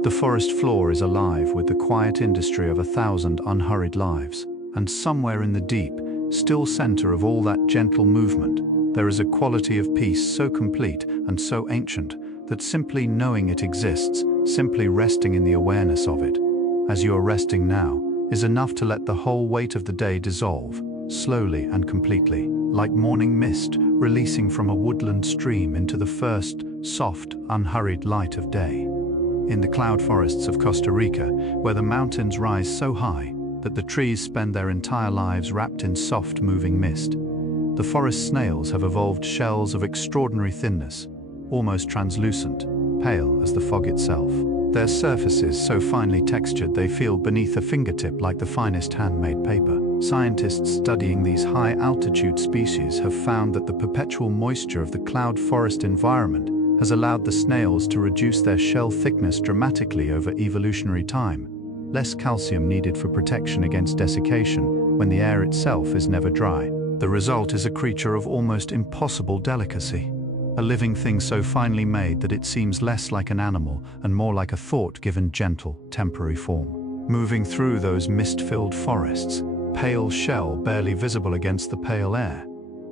The forest floor is alive with the quiet industry of 1,000 unhurried lives, and somewhere in the deep, still center of all that gentle movement, there is a quality of peace so complete and so ancient that simply knowing it exists, simply resting in the awareness of it, as you are resting now, is enough to let the whole weight of the day dissolve, slowly and completely, like morning mist releasing from a woodland stream into the first, soft, unhurried light of day. In the cloud forests of Costa Rica, where the mountains rise so high that the trees spend their entire lives wrapped in soft, moving mist, the forest snails have evolved shells of extraordinary thinness, almost translucent, pale as the fog itself. Their surfaces so finely textured they feel beneath a fingertip like the finest handmade paper. Scientists studying these high-altitude species have found that the perpetual moisture of the cloud forest environment has allowed the snails to reduce their shell thickness dramatically over evolutionary time, less calcium needed for protection against desiccation when the air itself is never dry. The result is a creature of almost impossible delicacy. a living thing so finely made that it seems less like an animal and more like a thought given gentle, temporary form. Moving through those mist-filled forests, pale shell barely visible against the pale air,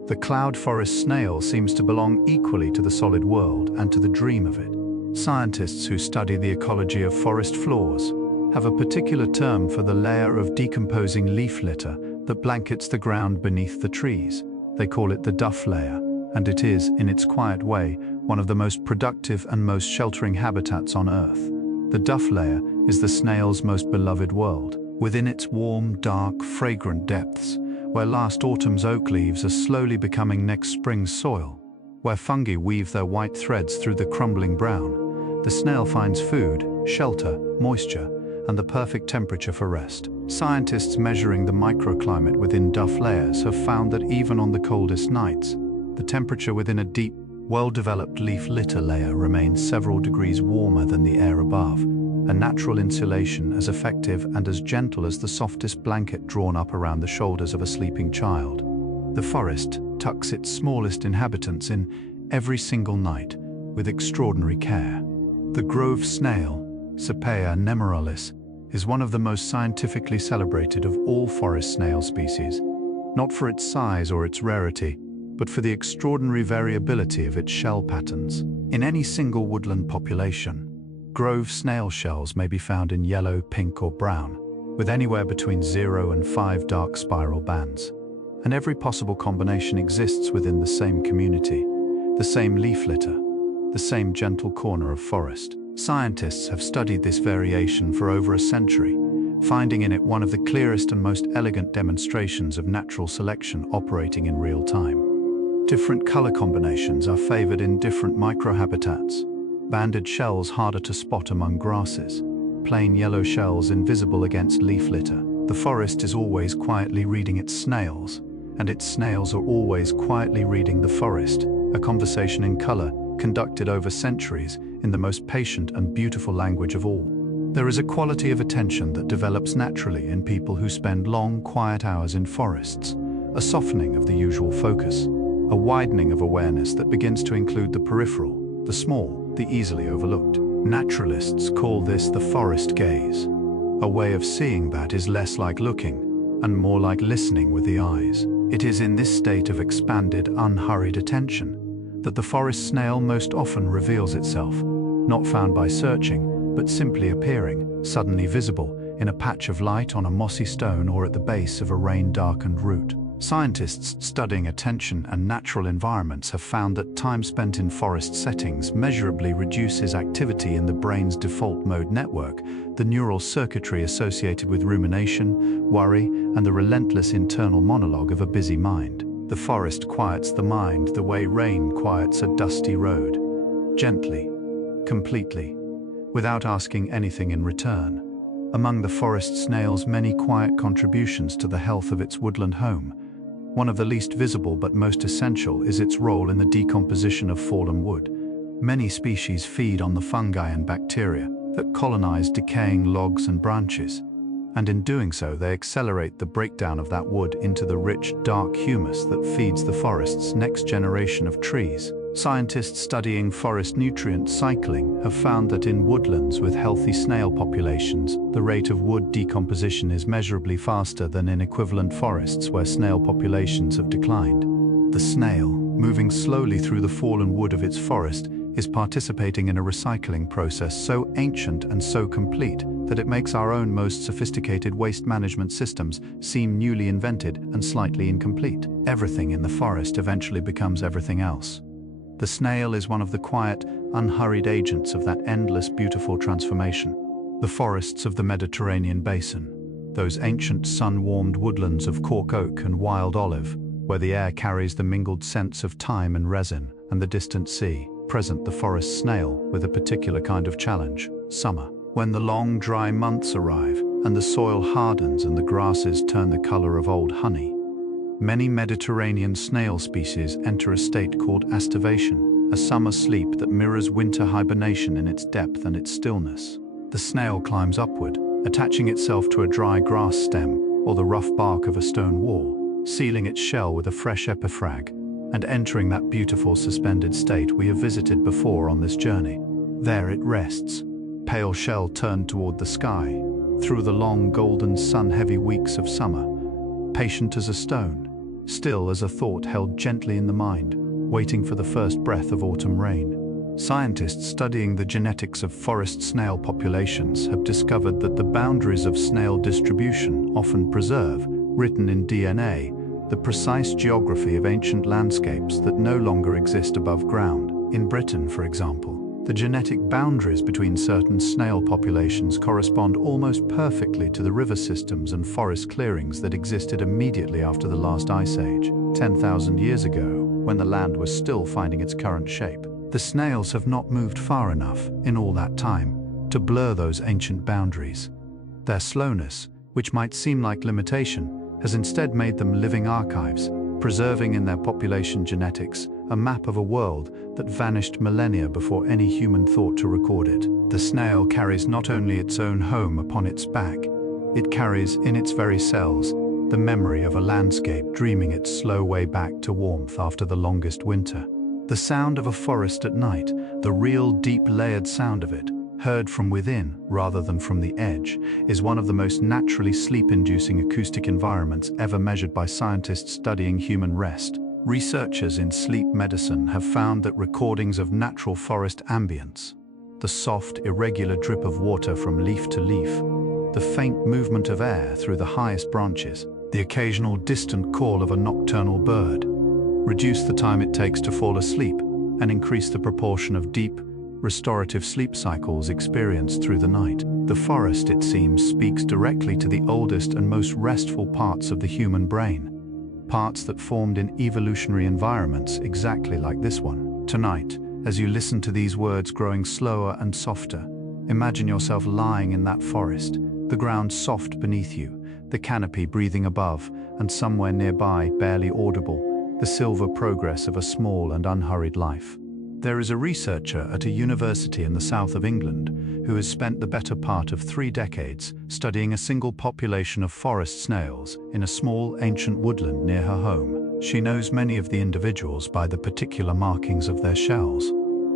the cloud forest snail seems to belong equally to the solid world and to the dream of it. Scientists who study the ecology of forest floors have a particular term for the layer of decomposing leaf litter that blankets the ground beneath the trees. They call it the duff layer, and it is, in its quiet way, one of the most productive and most sheltering habitats on Earth. The duff layer is the snail's most beloved world. Within its warm, dark, fragrant depths, where last autumn's oak leaves are slowly becoming next spring's soil, where fungi weave their white threads through the crumbling brown, the snail finds food, shelter, moisture, and the perfect temperature for rest. Scientists measuring the microclimate within duff layers have found that even on the coldest nights, the temperature within a deep, well-developed leaf litter layer remains several degrees warmer than the air above, a natural insulation as effective and as gentle as the softest blanket drawn up around the shoulders of a sleeping child. The forest tucks its smallest inhabitants in every single night with extraordinary care. The grove snail, Sapea nemeralis, is one of the most scientifically celebrated of all forest snail species, not for its size or its rarity, but for the extraordinary variability of its shell patterns. In any single woodland population, grove snail shells may be found in yellow, pink, or brown, with anywhere between 0 and 5 dark spiral bands. And every possible combination exists within the same community, the same leaf litter, the same gentle corner of forest. Scientists have studied this variation for over a century, finding in it one of the clearest and most elegant demonstrations of natural selection operating in real time. Different color combinations are favored in different microhabitats. Banded shells harder to spot among grasses, plain yellow shells invisible against leaf litter. The forest is always quietly reading its snails, and its snails are always quietly reading the forest, a conversation in color conducted over centuries in the most patient and beautiful language of all. There is a quality of attention that develops naturally in people who spend long, quiet hours in forests, a softening of the usual focus, a widening of awareness that begins to include the peripheral, the small, the easily overlooked. Naturalists call this the forest gaze, a way of seeing that is less like looking and more like listening with the eyes. It is in this state of expanded, unhurried attention that the forest snail most often reveals itself, not found by searching, but simply appearing, suddenly visible, in a patch of light on a mossy stone or at the base of a rain-darkened root. Scientists studying attention and natural environments have found that time spent in forest settings measurably reduces activity in the brain's default mode network, the neural circuitry associated with rumination, worry, and the relentless internal monologue of a busy mind. The forest quiets the mind the way rain quiets a dusty road, gently, completely, without asking anything in return. Among the forest snail's many quiet contributions to the health of its woodland home, one of the least visible but most essential is its role in the decomposition of fallen wood. Many species feed on the fungi and bacteria that colonize decaying logs and branches, and in doing so they accelerate the breakdown of that wood into the rich, dark humus that feeds the forest's next generation of trees. Scientists studying forest nutrient cycling have found that in woodlands with healthy snail populations, the rate of wood decomposition is measurably faster than in equivalent forests where snail populations have declined. The snail, moving slowly through the fallen wood of its forest, is participating in a recycling process so ancient and so complete that it makes our own most sophisticated waste management systems seem newly invented and slightly incomplete. Everything in the forest eventually becomes everything else. The snail is one of the quiet, unhurried agents of that endless, beautiful transformation. The forests of the Mediterranean basin, those ancient sun-warmed woodlands of cork oak and wild olive, where the air carries the mingled scents of thyme and resin, and the distant sea, present the forest snail with a particular kind of challenge: summer. When the long, dry months arrive, and the soil hardens and the grasses turn the color of old honey, many Mediterranean snail species enter a state called aestivation, a summer sleep that mirrors winter hibernation in its depth and its stillness. The snail climbs upward, attaching itself to a dry grass stem or the rough bark of a stone wall, sealing its shell with a fresh epiphrag, and entering that beautiful suspended state we have visited before on this journey. There it rests, pale shell turned toward the sky, through the long golden sun-heavy weeks of summer, patient as a stone, still as a thought held gently in the mind, waiting for the first breath of autumn rain. Scientists studying the genetics of forest snail populations have discovered that the boundaries of snail distribution often preserve, written in DNA, the precise geography of ancient landscapes that no longer exist above ground. In Britain, for example, the genetic boundaries between certain snail populations correspond almost perfectly to the river systems and forest clearings that existed immediately after the last ice age, 10,000 years ago, when the land was still finding its current shape. The snails have not moved far enough, in all that time, to blur those ancient boundaries. Their slowness, which might seem like limitation, has instead made them living archives, preserving in their population genetics a map of a world that vanished millennia before any human thought to record it. The snail carries not only its own home upon its back, it carries in its very cells the memory of a landscape dreaming its slow way back to warmth after the longest winter. The sound of a forest at night, the real deep layered sound of it, heard from within rather than from the edge, is one of the most naturally sleep-inducing acoustic environments ever measured by scientists studying human rest. Researchers in sleep medicine have found that recordings of natural forest ambience, the soft, irregular drip of water from leaf to leaf, the faint movement of air through the highest branches, the occasional distant call of a nocturnal bird, reduce the time it takes to fall asleep and increase the proportion of deep, restorative sleep cycles experienced through the night. The forest, it seems, speaks directly to the oldest and most restful parts of the human brain, parts that formed in evolutionary environments exactly like this one. Tonight, as you listen to these words growing slower and softer, imagine yourself lying in that forest, the ground soft beneath you, the canopy breathing above, and somewhere nearby, barely audible, the silver progress of a small and unhurried life. There is a researcher at a university in the south of England who has spent the better part of 3 decades studying a single population of forest snails in a small ancient woodland near her home. She knows many of the individuals by the particular markings of their shells,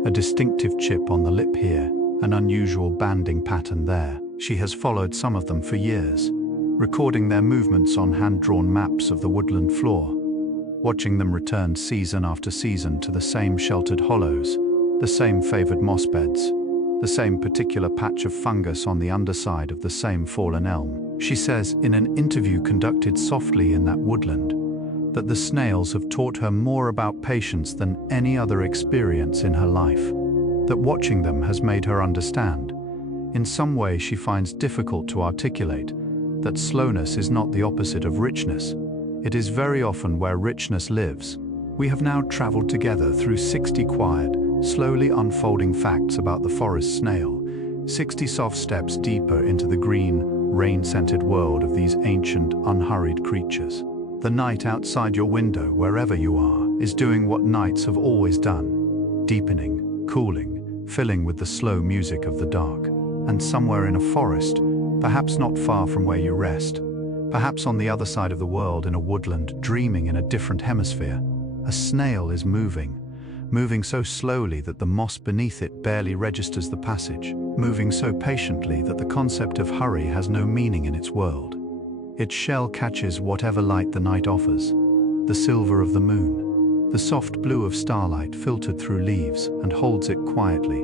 a distinctive chip on the lip here, an unusual banding pattern there. She has followed some of them for years, recording their movements on hand-drawn maps of the woodland floor, watching them return season after season to the same sheltered hollows, the same favored moss beds, the same particular patch of fungus on the underside of the same fallen elm. She says in an interview conducted softly in that woodland that the snails have taught her more about patience than any other experience in her life, that watching them has made her understand, in some way she finds difficult to articulate, that slowness is not the opposite of richness. It is very often where richness lives. We have now traveled together through 60 quiet, slowly unfolding facts about the forest snail, 60 soft steps deeper into the green, rain-scented world of these ancient, unhurried creatures. The night outside your window, wherever you are, is doing what nights have always done, deepening, cooling, filling with the slow music of the dark. And somewhere in a forest, perhaps not far from where you rest, perhaps on the other side of the world in a woodland dreaming in a different hemisphere, a snail is moving so slowly that the moss beneath it barely registers the passage, moving so patiently that the concept of hurry has no meaning in its world. Its shell catches whatever light the night offers, the silver of the moon, the soft blue of starlight filtered through leaves, and holds it quietly,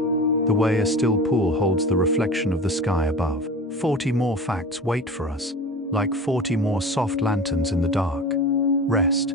the way a still pool holds the reflection of the sky above. 40 more facts wait for us, like 40 more soft lanterns in the dark. Rest,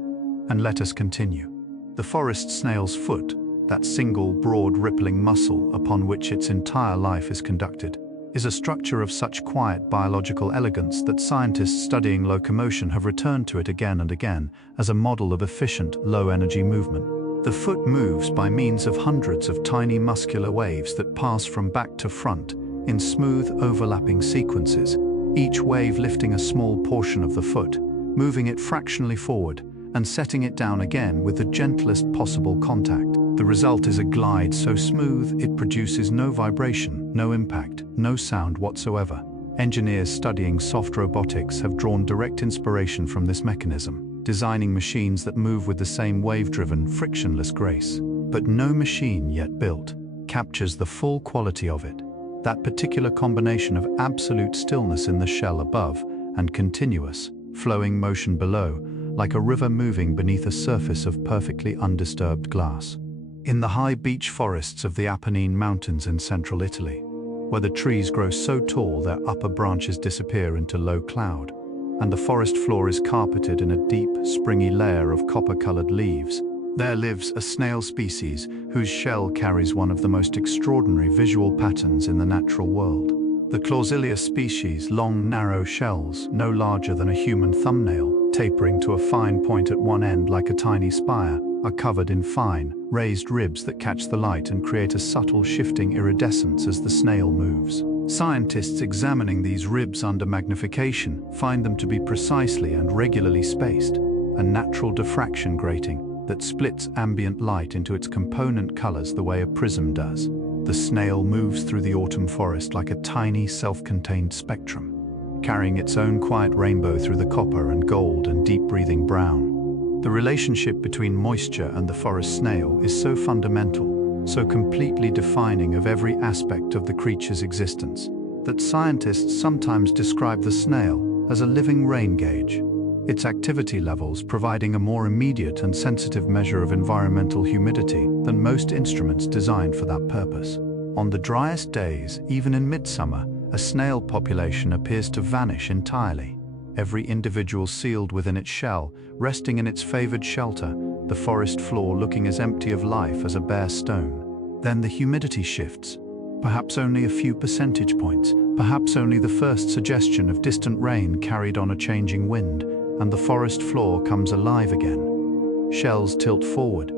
and let us continue. The forest snail's foot, that single broad rippling muscle upon which its entire life is conducted, is a structure of such quiet biological elegance that scientists studying locomotion have returned to it again and again as a model of efficient, low-energy movement. The foot moves by means of hundreds of tiny muscular waves that pass from back to front in smooth, overlapping sequences, each wave lifting a small portion of the foot, moving it fractionally forward, and setting it down again with the gentlest possible contact. The result is a glide so smooth it produces no vibration, no impact, no sound whatsoever. Engineers studying soft robotics have drawn direct inspiration from this mechanism. designing machines that move with the same wave-driven, frictionless grace. But no machine yet built captures the full quality of it, that particular combination of absolute stillness in the shell above and continuous, flowing motion below, like a river moving beneath a surface of perfectly undisturbed glass. In the high beech forests of the Apennine Mountains in central Italy, where the trees grow so tall their upper branches disappear into low cloud, and the forest floor is carpeted in a deep, springy layer of copper-colored leaves, there lives a snail species whose shell carries one of the most extraordinary visual patterns in the natural world. The Clausilia species' long, narrow shells, no larger than a human thumbnail, tapering to a fine point at one end like a tiny spire, are covered in fine, raised ribs that catch the light and create a subtle shifting iridescence as the snail moves. Scientists examining these ribs under magnification find them to be precisely and regularly spaced, a natural diffraction grating that splits ambient light into its component colors the way a prism does. The snail moves through the autumn forest like a tiny, self-contained spectrum, carrying its own quiet rainbow through the copper and gold and deep-breathing brown. The relationship between moisture and the forest snail is so fundamental, so completely defining of every aspect of the creature's existence, that scientists sometimes describe the snail as a living rain gauge, its activity levels providing a more immediate and sensitive measure of environmental humidity than most instruments designed for that purpose. On the driest days, even in midsummer, a snail population appears to vanish entirely. Every individual sealed within its shell, resting in its favored shelter, the forest floor looking as empty of life as a bare stone. Then the humidity shifts, perhaps only a few percentage points, perhaps only the first suggestion of distant rain carried on a changing wind, and the forest floor comes alive again. Shells tilt forward,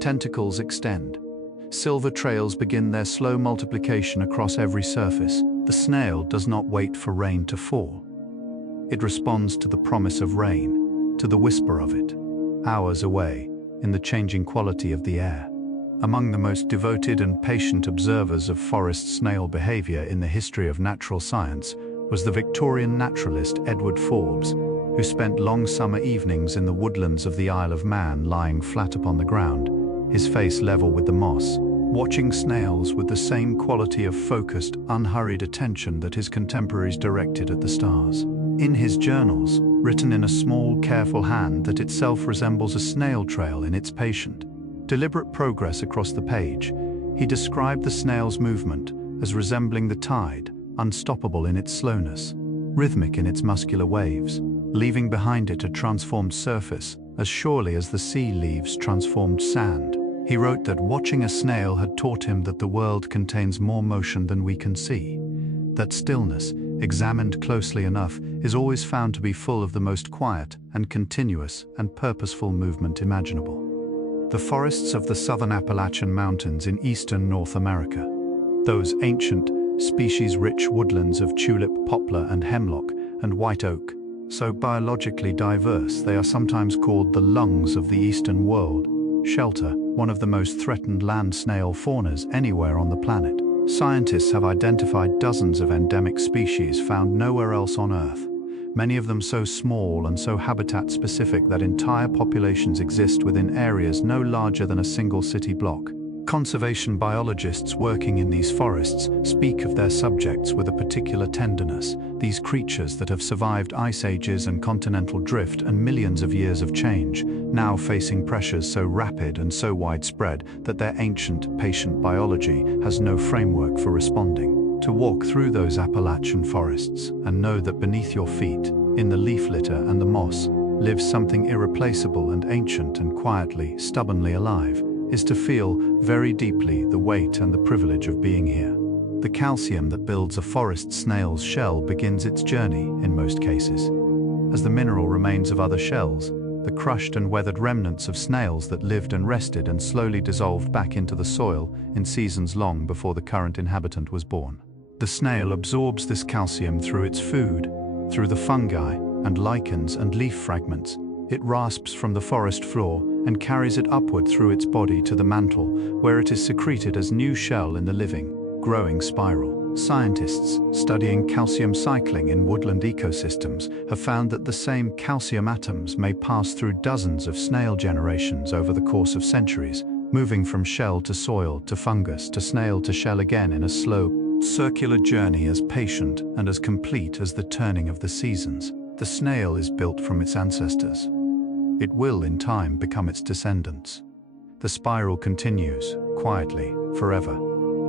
tentacles extend. Silver trails begin their slow multiplication across every surface. The snail does not wait for rain to fall. It responds to the promise of rain, to the whisper of it, hours away, in the changing quality of the air. Among the most devoted and patient observers of forest snail behavior in the history of natural science was the Victorian naturalist Edward Forbes, who spent long summer evenings in the woodlands of the Isle of Man lying flat upon the ground, his face level with the moss, watching snails with the same quality of focused, unhurried attention that his contemporaries directed at the stars. In his journals, written in a small, careful hand that itself resembles a snail trail in its patient, deliberate progress across the page, he described the snail's movement as resembling the tide, unstoppable in its slowness, rhythmic in its muscular waves, leaving behind it a transformed surface as surely as the sea leaves transformed sand. He wrote that watching a snail had taught him that the world contains more motion than we can see, that stillness, examined closely enough, is always found to be full of the most quiet and continuous and purposeful movement imaginable. The forests of the southern Appalachian Mountains in eastern North America, those ancient, species-rich woodlands of tulip, poplar and hemlock and white oak, so biologically diverse they are sometimes called the lungs of the eastern world, shelter one of the most threatened land snail faunas anywhere on the planet. Scientists have identified dozens of endemic species found nowhere else on Earth, many of them so small and so habitat-specific that entire populations exist within areas no larger than a single city block. Conservation biologists working in these forests speak of their subjects with a particular tenderness, these creatures that have survived ice ages and continental drift and millions of years of change, now facing pressures so rapid and so widespread that their ancient, patient biology has no framework for responding. To walk through those Appalachian forests and know that beneath your feet, in the leaf litter and the moss, lives something irreplaceable and ancient and quietly, stubbornly alive, is to feel very deeply the weight and the privilege of being here. The calcium that builds a forest snail's shell begins its journey, in most cases, as the mineral remains of other shells, the crushed and weathered remnants of snails that lived and rested and slowly dissolved back into the soil in seasons long before the current inhabitant was born. The snail absorbs this calcium through its food, through the fungi and lichens and leaf fragments. It rasps from the forest floor and carries it upward through its body to the mantle, where it is secreted as new shell in the living, growing spiral. Scientists studying calcium cycling in woodland ecosystems have found that the same calcium atoms may pass through dozens of snail generations over the course of centuries, moving from shell to soil to fungus to snail to shell again in a slow, circular journey as patient and as complete as the turning of the seasons. The snail is built from its ancestors. It will, in time, become its descendants. The spiral continues, quietly, forever.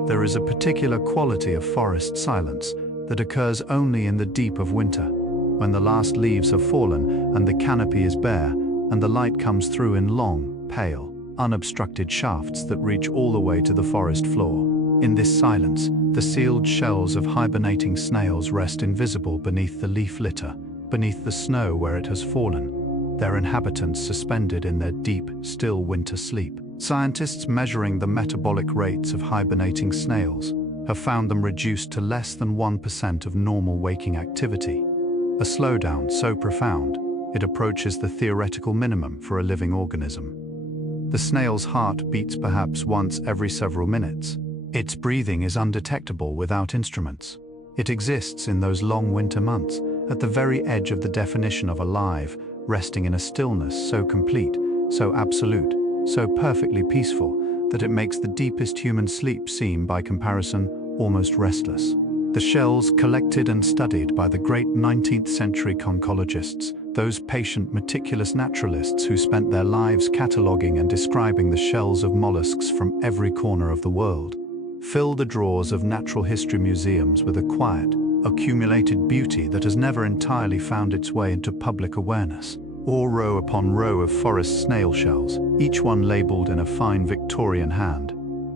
There is a particular quality of forest silence that occurs only in the deep of winter, when the last leaves have fallen and the canopy is bare, and the light comes through in long, pale, unobstructed shafts that reach all the way to the forest floor. In this silence, the sealed shells of hibernating snails rest invisible beneath the leaf litter, beneath the snow where it has fallen, their inhabitants suspended in their deep, still winter sleep. Scientists measuring the metabolic rates of hibernating snails have found them reduced to less than 1% of normal waking activity, a slowdown so profound it approaches the theoretical minimum for a living organism. The snail's heart beats perhaps once every several minutes. Its breathing is undetectable without instruments. It exists in those long winter months, at the very edge of the definition of alive, resting in a stillness so complete, so absolute, so perfectly peaceful that it makes the deepest human sleep seem, by comparison, almost restless. The shells collected and studied by the great 19th century conchologists, those patient, meticulous naturalists who spent their lives cataloguing and describing the shells of mollusks from every corner of the world, fill the drawers of natural history museums with a quiet, accumulated beauty that has never entirely found its way into public awareness. Or row upon row of forest snail shells, each one labeled in a fine Victorian hand,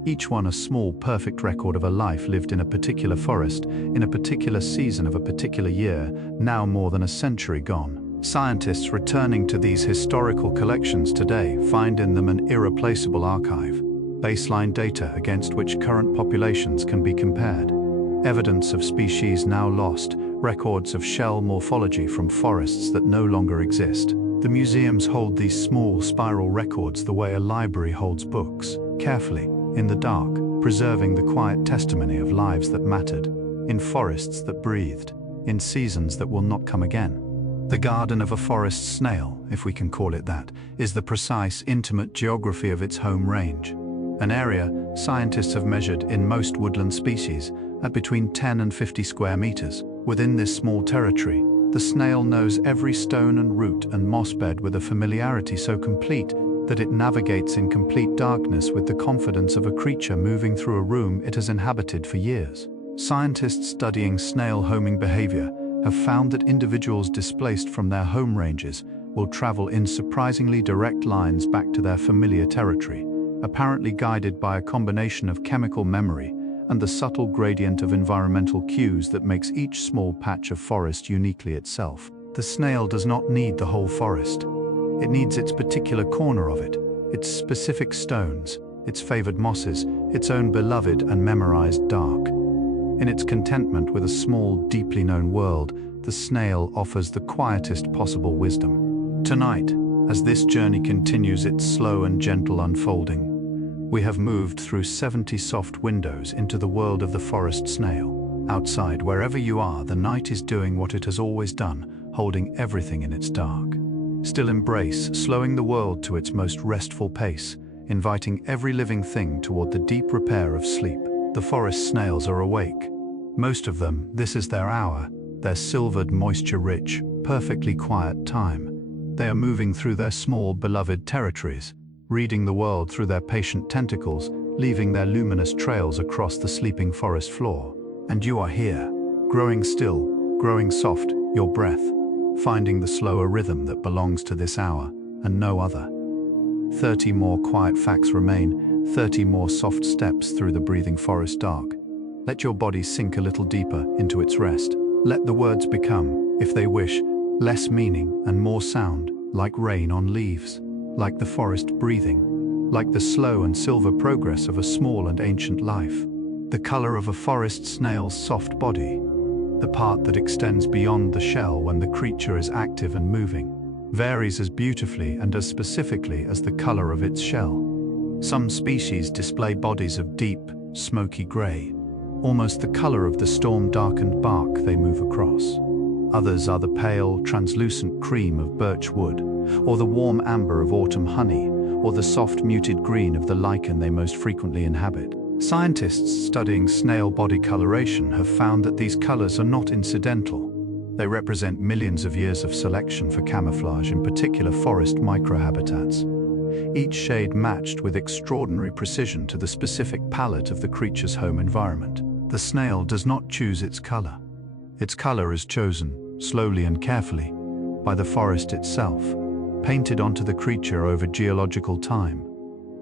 each one a small, perfect record of a life lived in a particular forest, in a particular season of a particular year, now more than a century gone. Scientists returning to these historical collections today find in them an irreplaceable archive, baseline data against which current populations can be compared, evidence of species now lost, records of shell morphology from forests that no longer exist. The museums hold these small spiral records the way a library holds books, carefully, in the dark, preserving the quiet testimony of lives that mattered, in forests that breathed, in seasons that will not come again. The garden of a forest snail, if we can call it that, is the precise, intimate geography of its home range, an area scientists have measured in most woodland species at between 10 and 50 square meters. Within this small territory, the snail knows every stone and root and moss bed with a familiarity so complete that it navigates in complete darkness with the confidence of a creature moving through a room it has inhabited for years. Scientists studying snail homing behavior have found that individuals displaced from their home ranges will travel in surprisingly direct lines back to their familiar territory, apparently guided by a combination of chemical memory and the subtle gradient of environmental cues that makes each small patch of forest uniquely itself. The snail does not need the whole forest. It needs its particular corner of it, its specific stones, its favored mosses, its own beloved and memorized dark. In its contentment with a small, deeply known world, the snail offers the quietest possible wisdom. Tonight, as this journey continues its slow and gentle unfolding, we have moved through 70 soft windows into the world of the forest snail. Outside, wherever you are, the night is doing what it has always done, holding everything in its dark. Still embrace, slowing the world to its most restful pace, inviting every living thing toward the deep repair of sleep. The forest snails are awake. Most of them, this is their hour, their silvered, moisture-rich, perfectly quiet time. They are moving through their small, beloved territories, reading the world through their patient tentacles, leaving their luminous trails across the sleeping forest floor. And you are here, growing still, growing soft, your breath, finding the slower rhythm that belongs to this hour and no other. 30 more quiet facts remain, 30 more soft steps through the breathing forest dark. Let your body sink a little deeper into its rest. Let the words become, if they wish, less meaning and more sound, like rain on leaves, like the forest breathing, like the slow and silver progress of a small and ancient life. The color of a forest snail's soft body, the part that extends beyond the shell when the creature is active and moving, varies as beautifully and as specifically as the color of its shell. Some species display bodies of deep, smoky gray, almost the color of the storm-darkened bark they move across. Others are the pale, translucent cream of birch wood, or the warm amber of autumn honey, or the soft, muted green of the lichen they most frequently inhabit. Scientists studying snail body coloration have found that these colors are not incidental. They represent millions of years of selection for camouflage in particular forest microhabitats. Each shade matched with extraordinary precision to the specific palette of the creature's home environment. The snail does not choose its color. Its color is chosen, slowly and carefully, by the forest itself, painted onto the creature over geological time,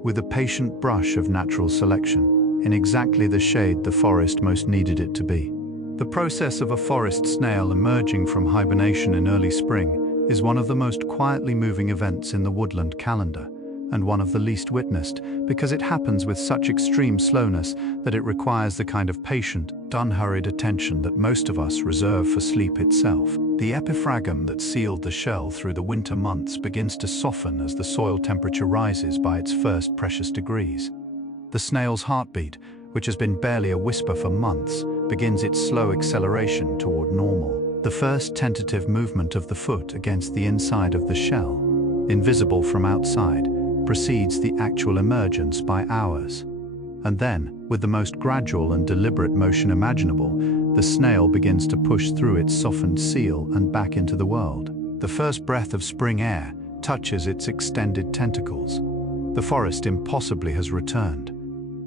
with a patient brush of natural selection, in exactly the shade the forest most needed it to be. The process of a forest snail emerging from hibernation in early spring is one of the most quietly moving events in the woodland calendar, and one of the least witnessed, because it happens with such extreme slowness that it requires the kind of patient, unhurried attention that most of us reserve for sleep itself. The epiphragm that sealed the shell through the winter months begins to soften as the soil temperature rises by its first precious degrees. The snail's heartbeat, which has been barely a whisper for months, begins its slow acceleration toward normal. The first tentative movement of the foot against the inside of the shell, invisible from outside, precedes the actual emergence by hours. And then, with the most gradual and deliberate motion imaginable, the snail begins to push through its softened seal and back into the world. The first breath of spring air touches its extended tentacles. The forest impossibly has returned,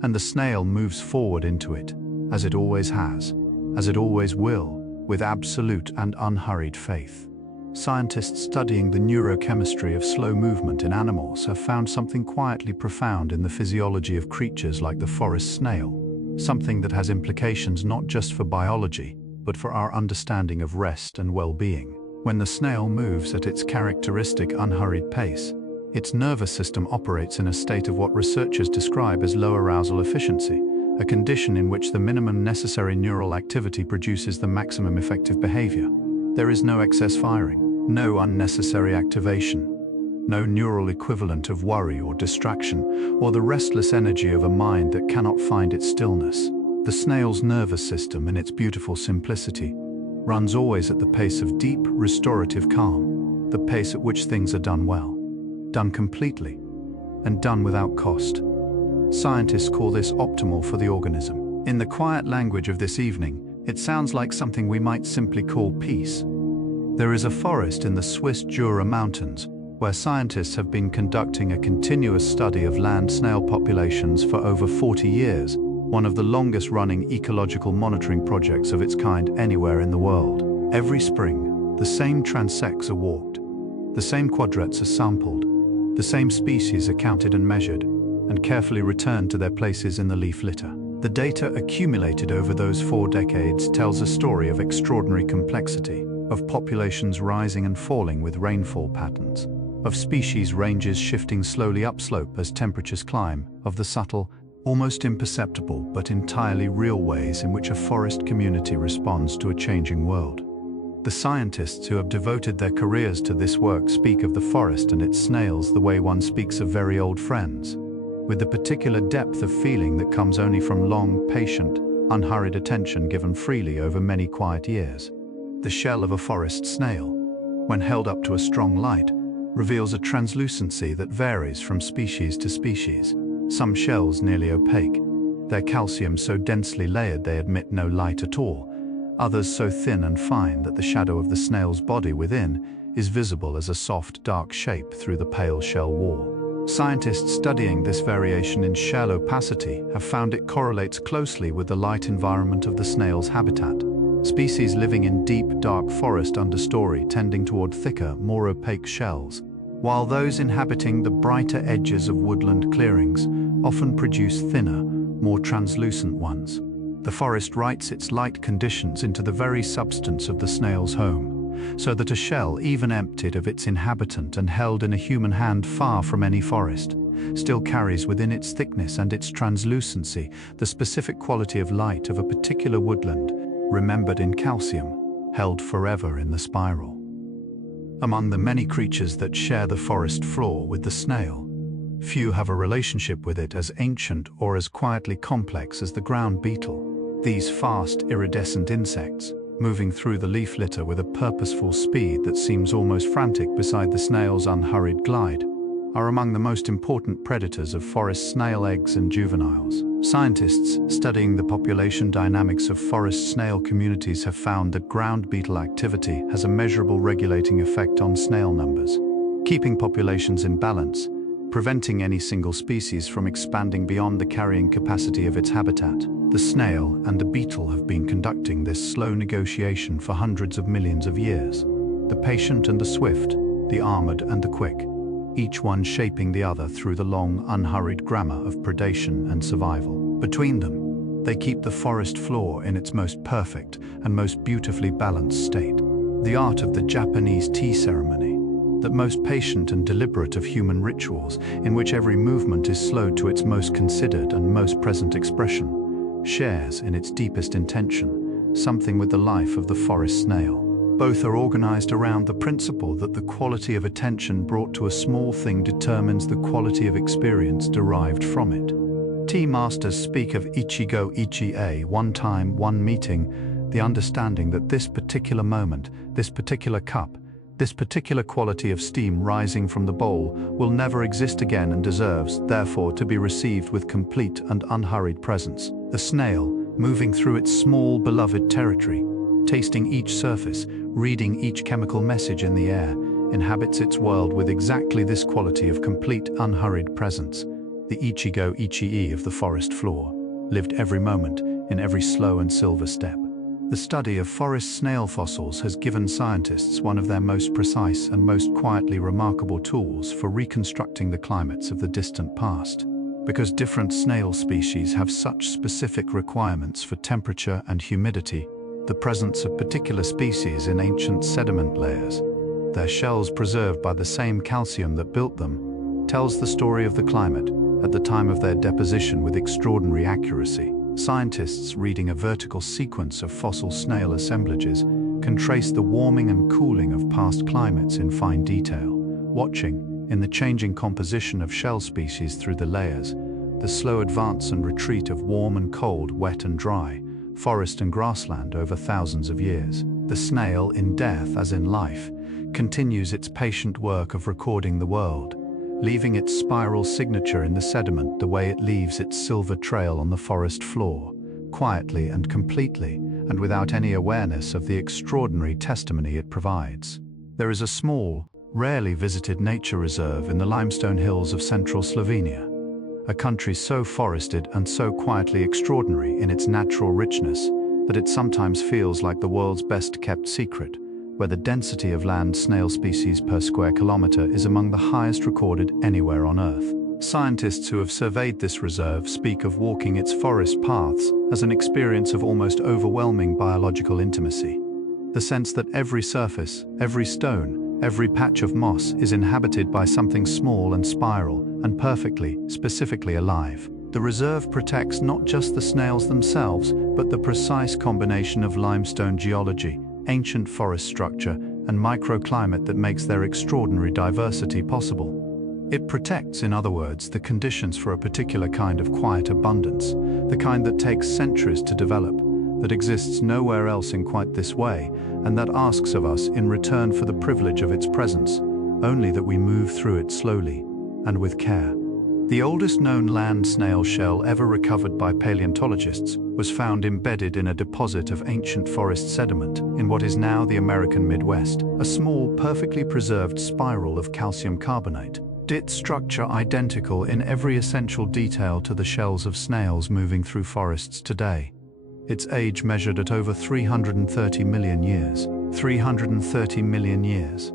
and the snail moves forward into it, as it always has, as it always will, with absolute and unhurried faith. Scientists studying the neurochemistry of slow movement in animals have found something quietly profound in the physiology of creatures like the forest snail, something that has implications not just for biology, but for our understanding of rest and well-being. When the snail moves at its characteristic unhurried pace, its nervous system operates in a state of what researchers describe as low arousal efficiency, a condition in which the minimum necessary neural activity produces the maximum effective behavior. There is no excess firing, no unnecessary activation, no neural equivalent of worry or distraction, or the restless energy of a mind that cannot find its stillness. The snail's nervous system, in its beautiful simplicity, runs always at the pace of deep, restorative calm, the pace at which things are done well, done completely, and done without cost. Scientists call this optimal for the organism. In the quiet language of this evening, it sounds like something we might simply call peace. There is a forest in the Swiss Jura Mountains where scientists have been conducting a continuous study of land snail populations for over 40 years, one of the longest-running ecological monitoring projects of its kind anywhere in the world. Every spring, the same transects are walked, the same quadrats are sampled, the same species are counted and measured, and carefully returned to their places in the leaf litter. The data accumulated over those 4 decades tells a story of extraordinary complexity, of populations rising and falling with rainfall patterns, of species ranges shifting slowly upslope as temperatures climb, of the subtle, almost imperceptible but entirely real ways in which a forest community responds to a changing world. The scientists who have devoted their careers to this work speak of the forest and its snails the way one speaks of very old friends, with the particular depth of feeling that comes only from long, patient, unhurried attention given freely over many quiet years. The shell of a forest snail, when held up to a strong light, reveals a translucency that varies from species to species. Some shells nearly opaque, their calcium so densely layered they admit no light at all, others so thin and fine that the shadow of the snail's body within is visible as a soft, dark shape through the pale shell wall. Scientists studying this variation in shell opacity have found it correlates closely with the light environment of the snail's habitat. Species living in deep, dark forest understory tending toward thicker, more opaque shells, while those inhabiting the brighter edges of woodland clearings often produce thinner, more translucent ones. The forest writes its light conditions into the very substance of the snail's home, so that a shell, even emptied of its inhabitant and held in a human hand far from any forest, still carries within its thickness and its translucency the specific quality of light of a particular woodland, remembered in calcium, held forever in the spiral. Among the many creatures that share the forest floor with the snail, few have a relationship with it as ancient or as quietly complex as the ground beetle. These fast, iridescent insects, moving through the leaf litter with a purposeful speed that seems almost frantic beside the snail's unhurried glide, are among the most important predators of forest snail eggs and juveniles. Scientists studying the population dynamics of forest snail communities have found that ground beetle activity has a measurable regulating effect on snail numbers, keeping populations in balance, preventing any single species from expanding beyond the carrying capacity of its habitat. The snail and the beetle have been conducting this slow negotiation for hundreds of millions of years. The patient and the swift, the armored and the quick, each one shaping the other through the long, unhurried grammar of predation and survival. Between them, they keep the forest floor in its most perfect and most beautifully balanced state. The art of the Japanese tea ceremony, that most patient and deliberate of human rituals, in which every movement is slowed to its most considered and most present expression, shares in its deepest intention something with the life of the forest snail. Both are organized around the principle that the quality of attention brought to a small thing determines the quality of experience derived from it. Tea masters speak of ichigo ichi-e, one time, one meeting, the understanding that this particular moment, this particular cup, this particular quality of steam rising from the bowl will never exist again and deserves, therefore, to be received with complete and unhurried presence. The snail, moving through its small, beloved territory, tasting each surface, reading each chemical message in the air, inhabits its world with exactly this quality of complete, unhurried presence. The ichigo ichi-e of the forest floor, lived every moment, in every slow and silver step. The study of forest snail fossils has given scientists one of their most precise and most quietly remarkable tools for reconstructing the climates of the distant past. Because different snail species have such specific requirements for temperature and humidity, the presence of particular species in ancient sediment layers, their shells preserved by the same calcium that built them, tells the story of the climate at the time of their deposition with extraordinary accuracy. Scientists reading a vertical sequence of fossil snail assemblages can trace the warming and cooling of past climates in fine detail, watching, in the changing composition of shell species through the layers, the slow advance and retreat of warm and cold, wet and dry, forest and grassland over thousands of years. The snail, in death as in life, continues its patient work of recording the world, leaving its spiral signature in the sediment the way it leaves its silver trail on the forest floor, quietly and completely, and without any awareness of the extraordinary testimony it provides. There is a small, rarely visited nature reserve in the limestone hills of central Slovenia, a country so forested and so quietly extraordinary in its natural richness that it sometimes feels like the world's best-kept secret, where the density of land snail species per square kilometer is among the highest recorded anywhere on Earth. Scientists who have surveyed this reserve speak of walking its forest paths as an experience of almost overwhelming biological intimacy. The sense that every surface, every stone, every patch of moss is inhabited by something small and spiral and perfectly, specifically alive. The reserve protects not just the snails themselves, but the precise combination of limestone geology, ancient forest structure, and microclimate that makes their extraordinary diversity possible. It protects, in other words, the conditions for a particular kind of quiet abundance, the kind that takes centuries to develop, that exists nowhere else in quite this way, and that asks of us, in return for the privilege of its presence, only that we move through it slowly and with care. The oldest known land snail shell ever recovered by paleontologists was found embedded in a deposit of ancient forest sediment in what is now the American Midwest, a small, perfectly preserved spiral of calcium carbonate, its structure identical in every essential detail to the shells of snails moving through forests today. Its age measured at over 330 million years. 330 million years.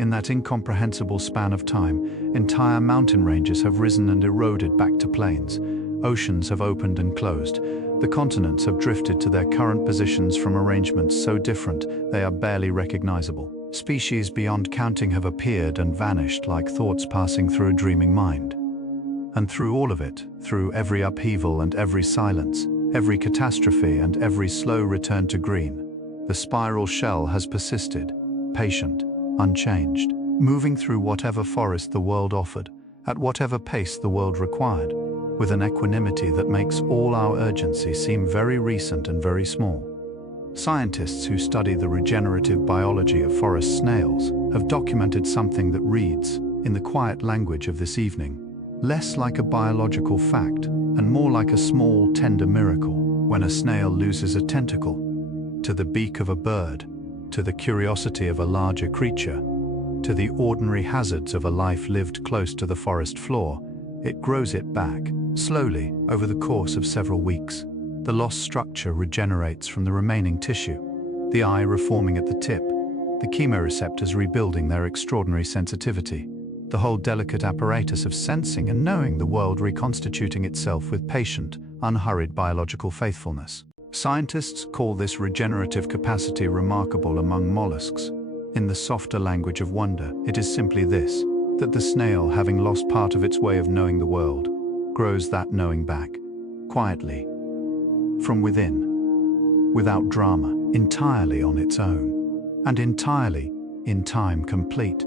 In that incomprehensible span of time, entire mountain ranges have risen and eroded back to plains. Oceans have opened and closed. The continents have drifted to their current positions from arrangements so different they are barely recognizable. Species beyond counting have appeared and vanished like thoughts passing through a dreaming mind. And through all of it, through every upheaval and every silence, every catastrophe and every slow return to green, the spiral shell has persisted, patient, unchanged, moving through whatever forest the world offered, at whatever pace the world required, with an equanimity that makes all our urgency seem very recent and very small. Scientists who study the regenerative biology of forest snails have documented something that reads, in the quiet language of this evening, less like a biological fact and more like a small, tender miracle. When a snail loses a tentacle, to the beak of a bird, to the curiosity of a larger creature, to the ordinary hazards of a life lived close to the forest floor, it grows it back, slowly, over the course of several weeks. The lost structure regenerates from the remaining tissue, the eye reforming at the tip, the chemoreceptors rebuilding their extraordinary sensitivity, the whole delicate apparatus of sensing and knowing the world reconstituting itself with patient, unhurried biological faithfulness. Scientists call this regenerative capacity remarkable among mollusks. In the softer language of wonder, it is simply this, that the snail, having lost part of its way of knowing the world, grows that knowing back, quietly, from within, without drama, entirely on its own, and entirely, in time complete.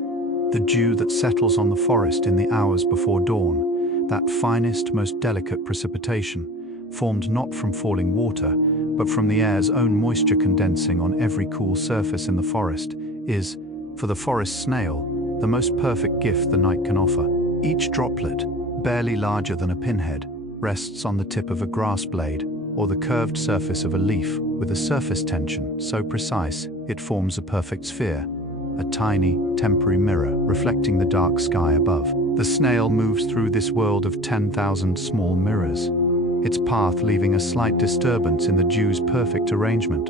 The dew that settles on the forest in the hours before dawn, that finest, most delicate precipitation, formed not from falling water, but from the air's own moisture condensing on every cool surface in the forest, is, for the forest snail, the most perfect gift the night can offer. Each droplet, barely larger than a pinhead, rests on the tip of a grass blade or the curved surface of a leaf with a surface tension so precise it forms a perfect sphere, a tiny, temporary mirror reflecting the dark sky above. The snail moves through this world of 10,000 small mirrors, its path leaving a slight disturbance in the dew's perfect arrangement,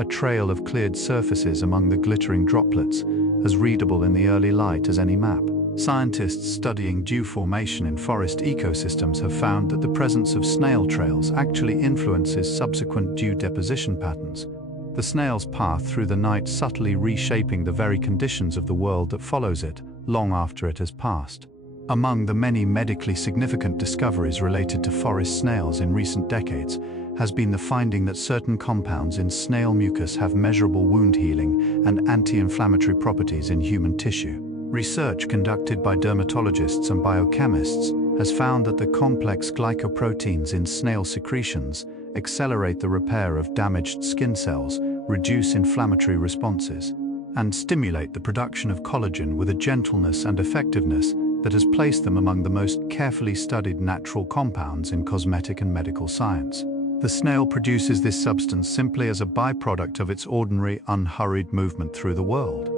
a trail of cleared surfaces among the glittering droplets, as readable in the early light as any map. Scientists studying dew formation in forest ecosystems have found that the presence of snail trails actually influences subsequent dew deposition patterns, the snail's path through the night subtly reshaping the very conditions of the world that follows it long after it has passed. Among the many medically significant discoveries related to forest snails in recent decades has been the finding that certain compounds in snail mucus have measurable wound healing and anti-inflammatory properties in human tissue. Research conducted by dermatologists and biochemists has found that the complex glycoproteins in snail secretions accelerate the repair of damaged skin cells, reduce inflammatory responses, and stimulate the production of collagen with a gentleness and effectiveness that has placed them among the most carefully studied natural compounds in cosmetic and medical science. The snail produces this substance simply as a byproduct of its ordinary, unhurried movement through the world.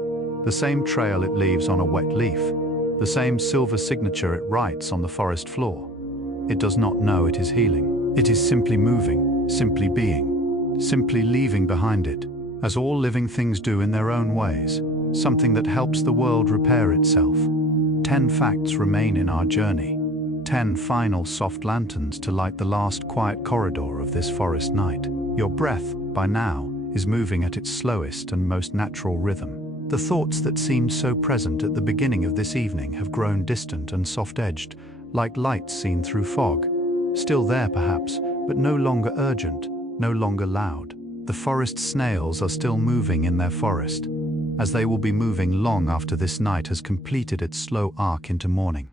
The same trail it leaves on a wet leaf, the same silver signature it writes on the forest floor. It does not know it is healing. It is simply moving, simply being, simply leaving behind it, as all living things do in their own ways, something that helps the world repair itself. 10 facts remain in our journey, 10 final soft lanterns to light the last quiet corridor of this forest night. Your breath, by now, is moving at its slowest and most natural rhythm. The thoughts that seemed so present at the beginning of this evening have grown distant and soft-edged, like lights seen through fog. Still there perhaps, but no longer urgent, no longer loud. The forest snails are still moving in their forest, as they will be moving long after this night has completed its slow arc into morning,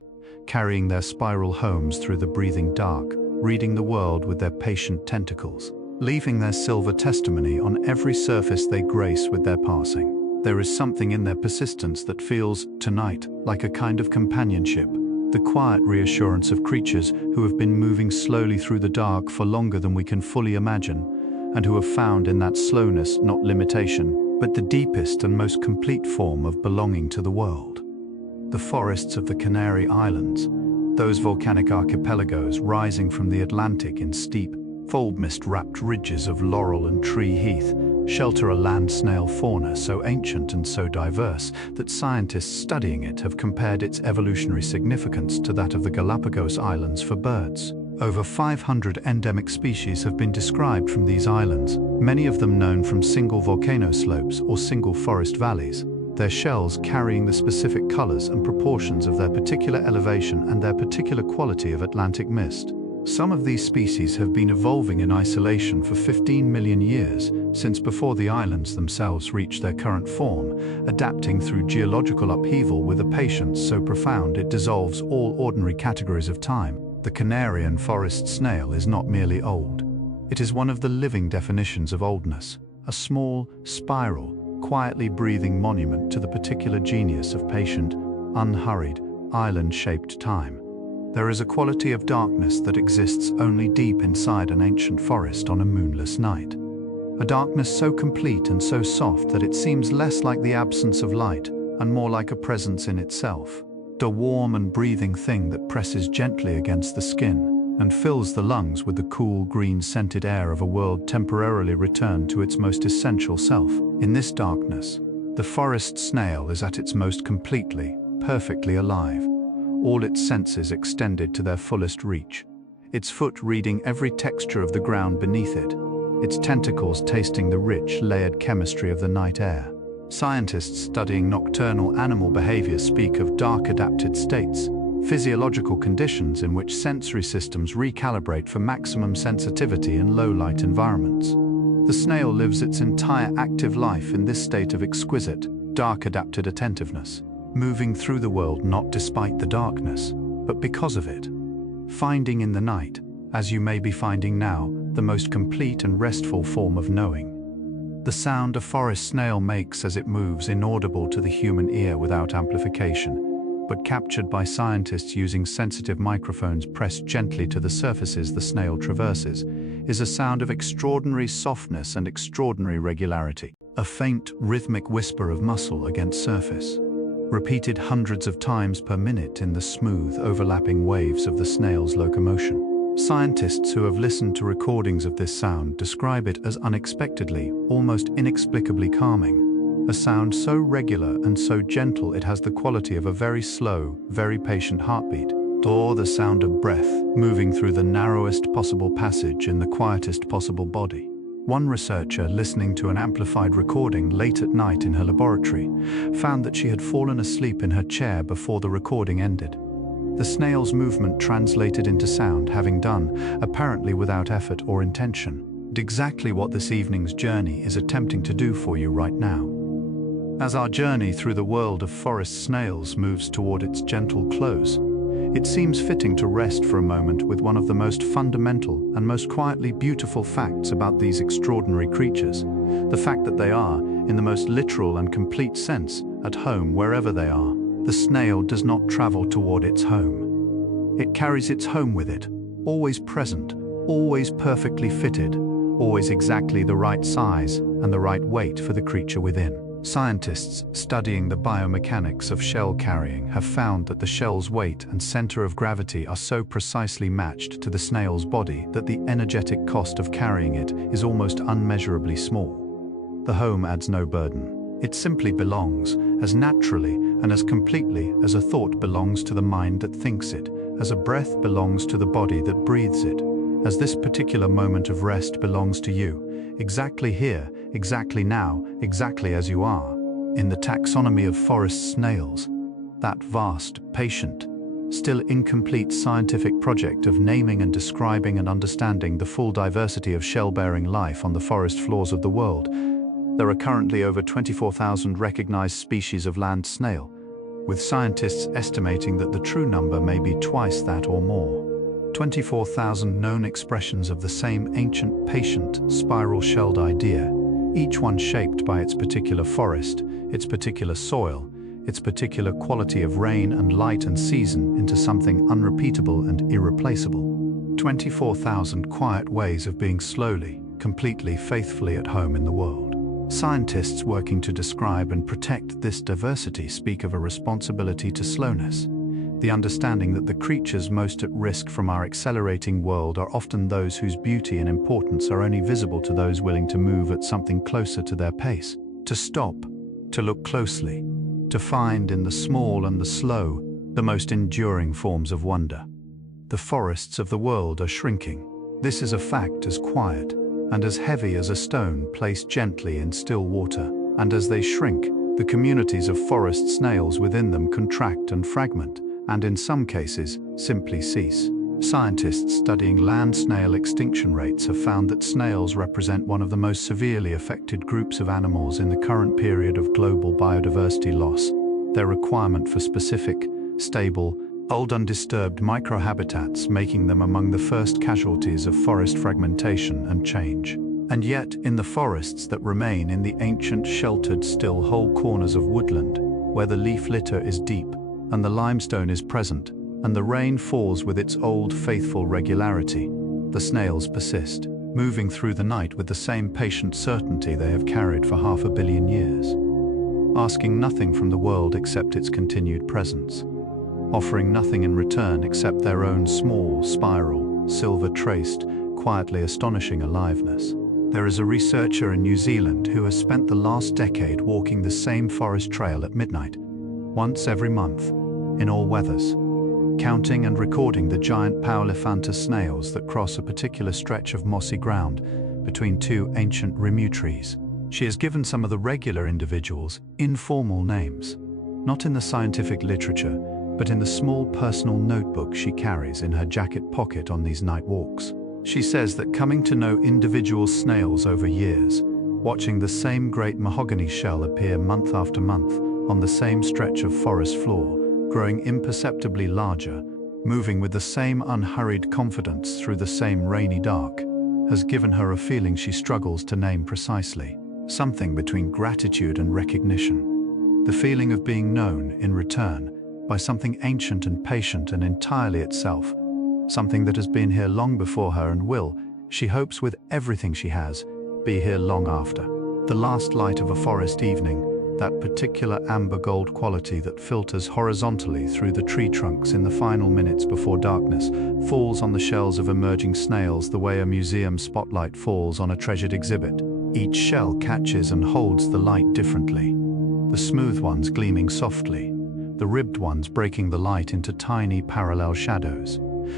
carrying their spiral homes through the breathing dark, reading the world with their patient tentacles, leaving their silver testimony on every surface they grace with their passing. There is something in their persistence that feels, tonight, like a kind of companionship, the quiet reassurance of creatures who have been moving slowly through the dark for longer than we can fully imagine, and who have found in that slowness not limitation, but the deepest and most complete form of belonging to the world. The forests of the Canary Islands, those volcanic archipelagos rising from the Atlantic in steep, fold mist-wrapped ridges of laurel and tree heath, shelter a land snail fauna so ancient and so diverse that scientists studying it have compared its evolutionary significance to that of the Galapagos Islands for birds. Over 500 endemic species have been described from these islands, many of them known from single volcano slopes or single forest valleys, their shells carrying the specific colors and proportions of their particular elevation and their particular quality of Atlantic mist. Some of these species have been evolving in isolation for 15 million years, since before the islands themselves reached their current form, adapting through geological upheaval with a patience so profound it dissolves all ordinary categories of time. The Canarian forest snail is not merely old. It is one of the living definitions of oldness, a small, spiral, quietly breathing monument to the particular genius of patient, unhurried, island-shaped time. There is a quality of darkness that exists only deep inside an ancient forest on a moonless night. A darkness so complete and so soft that it seems less like the absence of light and more like a presence in itself. A warm and breathing thing that presses gently against the skin and fills the lungs with the cool, green-scented air of a world temporarily returned to its most essential self. In this darkness, the forest snail is at its most completely, perfectly alive, all its senses extended to their fullest reach, its foot reading every texture of the ground beneath it, its tentacles tasting the rich, layered chemistry of the night air. Scientists studying nocturnal animal behavior speak of dark-adapted states, physiological conditions in which sensory systems recalibrate for maximum sensitivity in low-light environments. The snail lives its entire active life in this state of exquisite, dark-adapted attentiveness, moving through the world not despite the darkness, but because of it. Finding in the night, as you may be finding now, the most complete and restful form of knowing. The sound a forest snail makes as it moves inaudible to the human ear without amplification, but captured by scientists using sensitive microphones pressed gently to the surfaces the snail traverses, is a sound of extraordinary softness and extraordinary regularity. A faint, rhythmic whisper of muscle against surface, repeated hundreds of times per minute in the smooth, overlapping waves of the snail's locomotion. Scientists who have listened to recordings of this sound describe it as unexpectedly, almost inexplicably calming. A sound so regular and so gentle it has the quality of a very slow, very patient heartbeat. Or the sound of breath moving through the narrowest possible passage in the quietest possible body. One researcher, listening to an amplified recording late at night in her laboratory, found that she had fallen asleep in her chair before the recording ended. The snail's movement translated into sound, having done, apparently without effort or intention, exactly what this evening's journey is attempting to do for you right now. As our journey through the world of forest snails moves toward its gentle close, it seems fitting to rest for a moment with one of the most fundamental and most quietly beautiful facts about these extraordinary creatures, the fact that they are, in the most literal and complete sense, at home wherever they are. The snail does not travel toward its home. It carries its home with it, always present, always perfectly fitted, always exactly the right size and the right weight for the creature within. Scientists studying the biomechanics of shell carrying have found that the shell's weight and center of gravity are so precisely matched to the snail's body that the energetic cost of carrying it is almost unmeasurably small. The home adds no burden. It simply belongs, as naturally and as completely as a thought belongs to the mind that thinks it, as a breath belongs to the body that breathes it, as this particular moment of rest belongs to you, exactly here, exactly now, exactly as you are. In the taxonomy of forest snails, that vast, patient, still incomplete scientific project of naming and describing and understanding the full diversity of shell-bearing life on the forest floors of the world, there are currently over 24,000 recognized species of land snail, with scientists estimating that the true number may be twice that or more. 24,000 known expressions of the same ancient, patient, spiral-shelled idea, each one shaped by its particular forest, its particular soil, its particular quality of rain and light and season into something unrepeatable and irreplaceable. 24,000 quiet ways of being slowly, completely, faithfully at home in the world. Scientists working to describe and protect this diversity speak of a responsibility to slowness, the understanding that the creatures most at risk from our accelerating world are often those whose beauty and importance are only visible to those willing to move at something closer to their pace, to stop, to look closely, to find in the small and the slow the most enduring forms of wonder. The forests of the world are shrinking. This is a fact as quiet and as heavy as a stone placed gently in still water, and as they shrink, the communities of forest snails within them contract and fragment, and in some cases, simply cease. Scientists studying land snail extinction rates have found that snails represent one of the most severely affected groups of animals in the current period of global biodiversity loss. Their requirement for specific, stable, old undisturbed microhabitats making them among the first casualties of forest fragmentation and change. And yet, in the forests that remain in the ancient sheltered still whole corners of woodland, where the leaf litter is deep, and the limestone is present, and the rain falls with its old faithful regularity, the snails persist, moving through the night with the same patient certainty they have carried for 500 million years, asking nothing from the world except its continued presence, offering nothing in return except their own small, spiral, silver-traced, quietly astonishing aliveness. There is a researcher in New Zealand who has spent the last decade walking the same forest trail at midnight, once every month, in all weathers, counting and recording the giant Pauliphanta snails that cross a particular stretch of mossy ground between two ancient rimu trees. She has given some of the regular individuals informal names, not in the scientific literature, but in the small personal notebook she carries in her jacket pocket on these night walks. She says that coming to know individual snails over years, watching the same great mahogany shell appear month after month on the same stretch of forest floor, growing imperceptibly larger, moving with the same unhurried confidence through the same rainy dark, has given her a feeling she struggles to name precisely, something between gratitude and recognition, the feeling of being known in return by something ancient and patient and entirely itself, something that has been here long before her and will, she hopes with everything she has, be here long after. The last light of a forest evening, that particular amber gold quality that filters horizontally through the tree trunks in the final minutes before darkness, falls on the shells of emerging snails the way a museum spotlight falls on a treasured exhibit. Each shell catches and holds the light differently. The smooth ones gleaming softly, the ribbed ones breaking the light into tiny parallel shadows,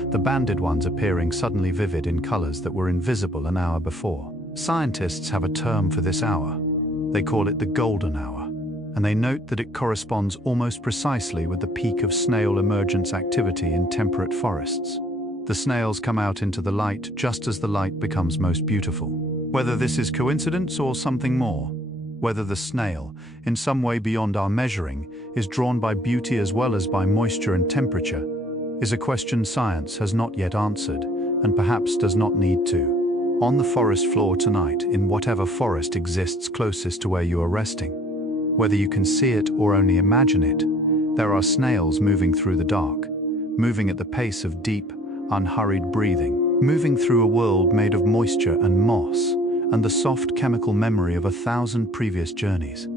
the banded ones appearing suddenly vivid in colors that were invisible an hour before. Scientists have a term for this hour. They call it the golden hour, and they note that it corresponds almost precisely with the peak of snail emergence activity in temperate forests. The snails come out into the light just as the light becomes most beautiful. Whether this is coincidence or something more, whether the snail, in some way beyond our measuring, is drawn by beauty as well as by moisture and temperature, is a question science has not yet answered, and perhaps does not need to. On the forest floor tonight, in whatever forest exists closest to where you are resting, whether you can see it or only imagine it, there are snails moving through the dark, moving at the pace of deep, unhurried breathing, moving through a world made of moisture and moss, and the soft chemical memory of 1,000 previous journeys.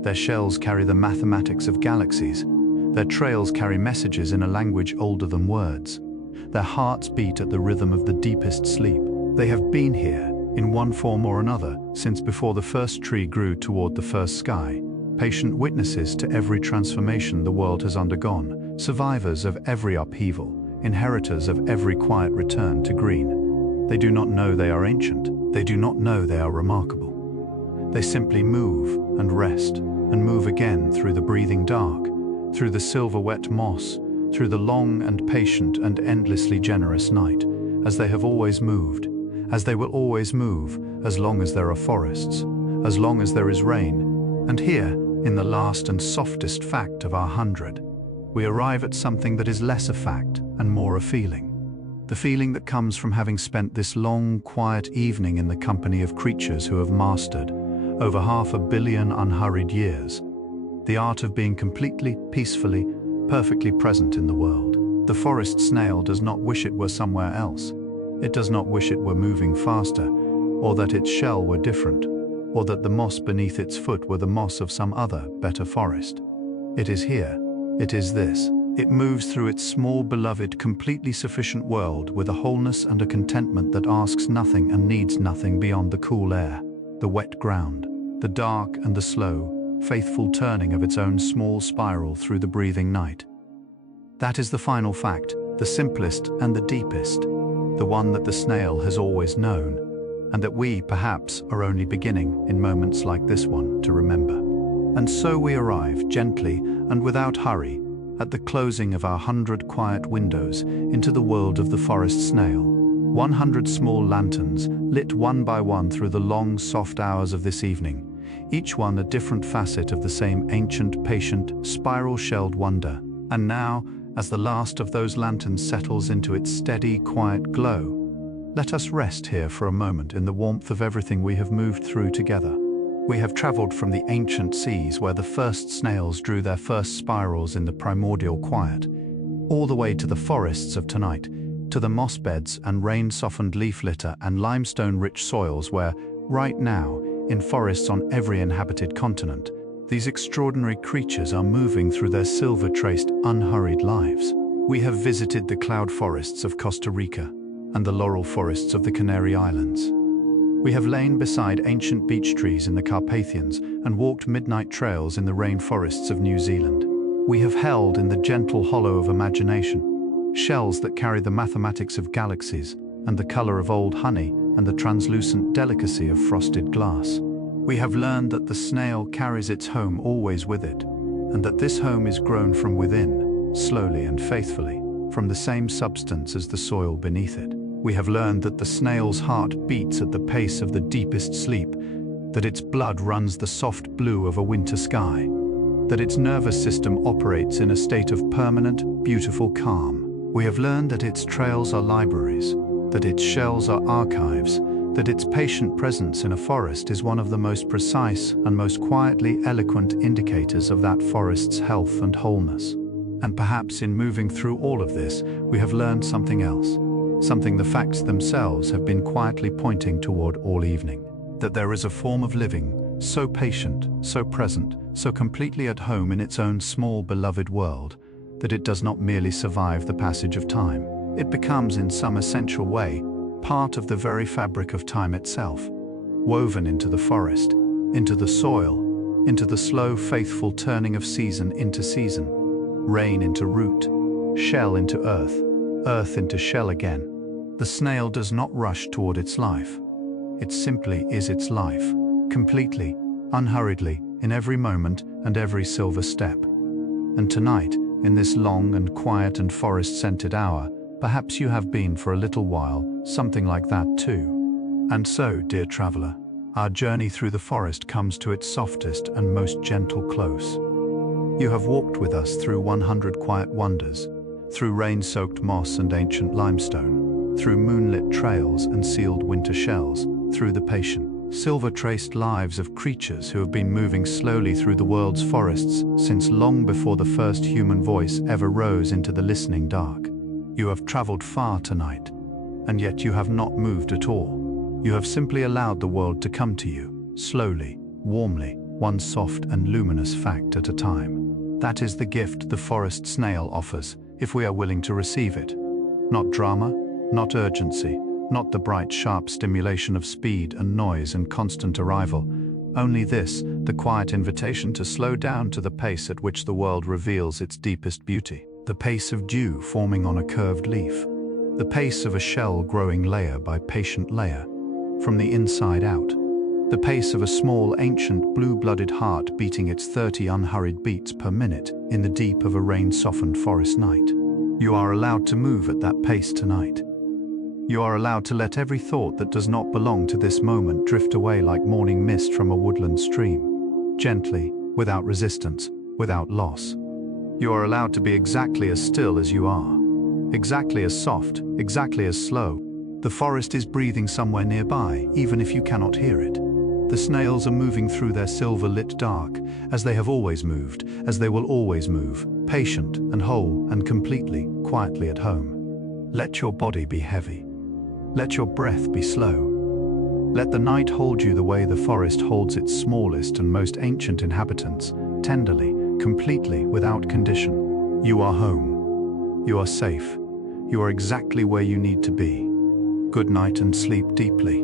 Their shells carry the mathematics of galaxies. Their trails carry messages in a language older than words. Their hearts beat at the rhythm of the deepest sleep. They have been here, in one form or another, since before the first tree grew toward the first sky, patient witnesses to every transformation the world has undergone, survivors of every upheaval, inheritors of every quiet return to green. They do not know they are ancient. They do not know they are remarkable. They simply move and rest and move again through the breathing dark, through the silver-wet moss, through the long and patient and endlessly generous night, as they have always moved, as they will always move, as long as there are forests, as long as there is rain. And here, in the last and softest fact of our 100, we arrive at something that is less a fact and more a feeling. The feeling that comes from having spent this long, quiet evening in the company of creatures who have mastered, over 500 million unhurried years, the art of being completely, peacefully, perfectly present in the world. The forest snail does not wish it were somewhere else. It does not wish it were moving faster, or that its shell were different, or that the moss beneath its foot were the moss of some other, better forest. It is here. It is this. It moves through its small, beloved, completely sufficient world with a wholeness and a contentment that asks nothing and needs nothing beyond the cool air, the wet ground, the dark and the slow, faithful turning of its own small spiral through the breathing night. That is the final fact, the simplest and the deepest, the one that the snail has always known, and that we, perhaps, are only beginning, in moments like this one, to remember. And so we arrive, gently and without hurry, at the closing of our 100 quiet windows into the world of the forest snail. 100 small lanterns, lit one by one through the long, soft hours of this evening, each one a different facet of the same ancient, patient, spiral-shelled wonder. And now, As the last of those lanterns settles into its steady, quiet glow, let us rest here for a moment in the warmth of everything we have moved through together. We have traveled from the ancient seas where the first snails drew their first spirals in the primordial quiet, all the way to the forests of tonight, to the moss beds and rain-softened leaf litter and limestone-rich soils where, right now, in forests on every inhabited continent, these extraordinary creatures are moving through their silver-traced, unhurried lives. We have visited the cloud forests of Costa Rica and the laurel forests of the Canary Islands. We have lain beside ancient beech trees in the Carpathians and walked midnight trails in the rainforests of New Zealand. We have held in the gentle hollow of imagination shells that carry the mathematics of galaxies and the color of old honey and the translucent delicacy of frosted glass. We have learned that the snail carries its home always with it, and that this home is grown from within, slowly and faithfully, from the same substance as the soil beneath it. We have learned that the snail's heart beats at the pace of the deepest sleep, that its blood runs the soft blue of a winter sky, that its nervous system operates in a state of permanent, beautiful calm. We have learned that its trails are libraries, that its shells are archives, that its patient presence in a forest is one of the most precise and most quietly eloquent indicators of that forest's health and wholeness. And perhaps in moving through all of this, we have learned something else. Something the facts themselves have been quietly pointing toward all evening. That there is a form of living, so patient, so present, so completely at home in its own small beloved world, that it does not merely survive the passage of time. It becomes in some essential way part of the very fabric of time itself, woven into the forest, into the soil, into the slow, faithful turning of season into season, rain into root, shell into earth, earth into shell again. The snail does not rush toward its life. It simply is its life, completely, unhurriedly, in every moment and every silver step. And tonight, in this long and quiet and forest-scented hour, perhaps you have been for a little while something like that too. And so, dear traveler, our journey through the forest comes to its softest and most gentle close. You have walked with us through 100 quiet wonders, through rain-soaked moss and ancient limestone, through moonlit trails and sealed winter shells, through the patient, silver-traced lives of creatures who have been moving slowly through the world's forests since long before the first human voice ever rose into the listening dark. You have traveled far tonight, and yet you have not moved at all. You have simply allowed the world to come to you, slowly, warmly, one soft and luminous fact at a time. That is the gift the forest snail offers, if we are willing to receive it. Not drama, not urgency, not the bright, sharp stimulation of speed and noise and constant arrival. Only this, the quiet invitation to slow down to the pace at which the world reveals its deepest beauty. The pace of dew forming on a curved leaf. The pace of a shell growing layer by patient layer, from the inside out. The pace of a small, ancient, blue-blooded heart beating its 30 unhurried beats per minute in the deep of a rain-softened forest night. You are allowed to move at that pace tonight. You are allowed to let every thought that does not belong to this moment drift away like morning mist from a woodland stream, gently, without resistance, without loss. You are allowed to be exactly as still as you are, exactly as soft, exactly as slow. The forest is breathing somewhere nearby, even if you cannot hear it. The snails are moving through their silver-lit dark, as they have always moved, as they will always move, patient and whole and completely, quietly at home. Let your body be heavy. Let your breath be slow. Let the night hold you the way the forest holds its smallest and most ancient inhabitants, tenderly, completely, without condition. You are home. You are safe. You are exactly where you need to be. Good night and sleep deeply.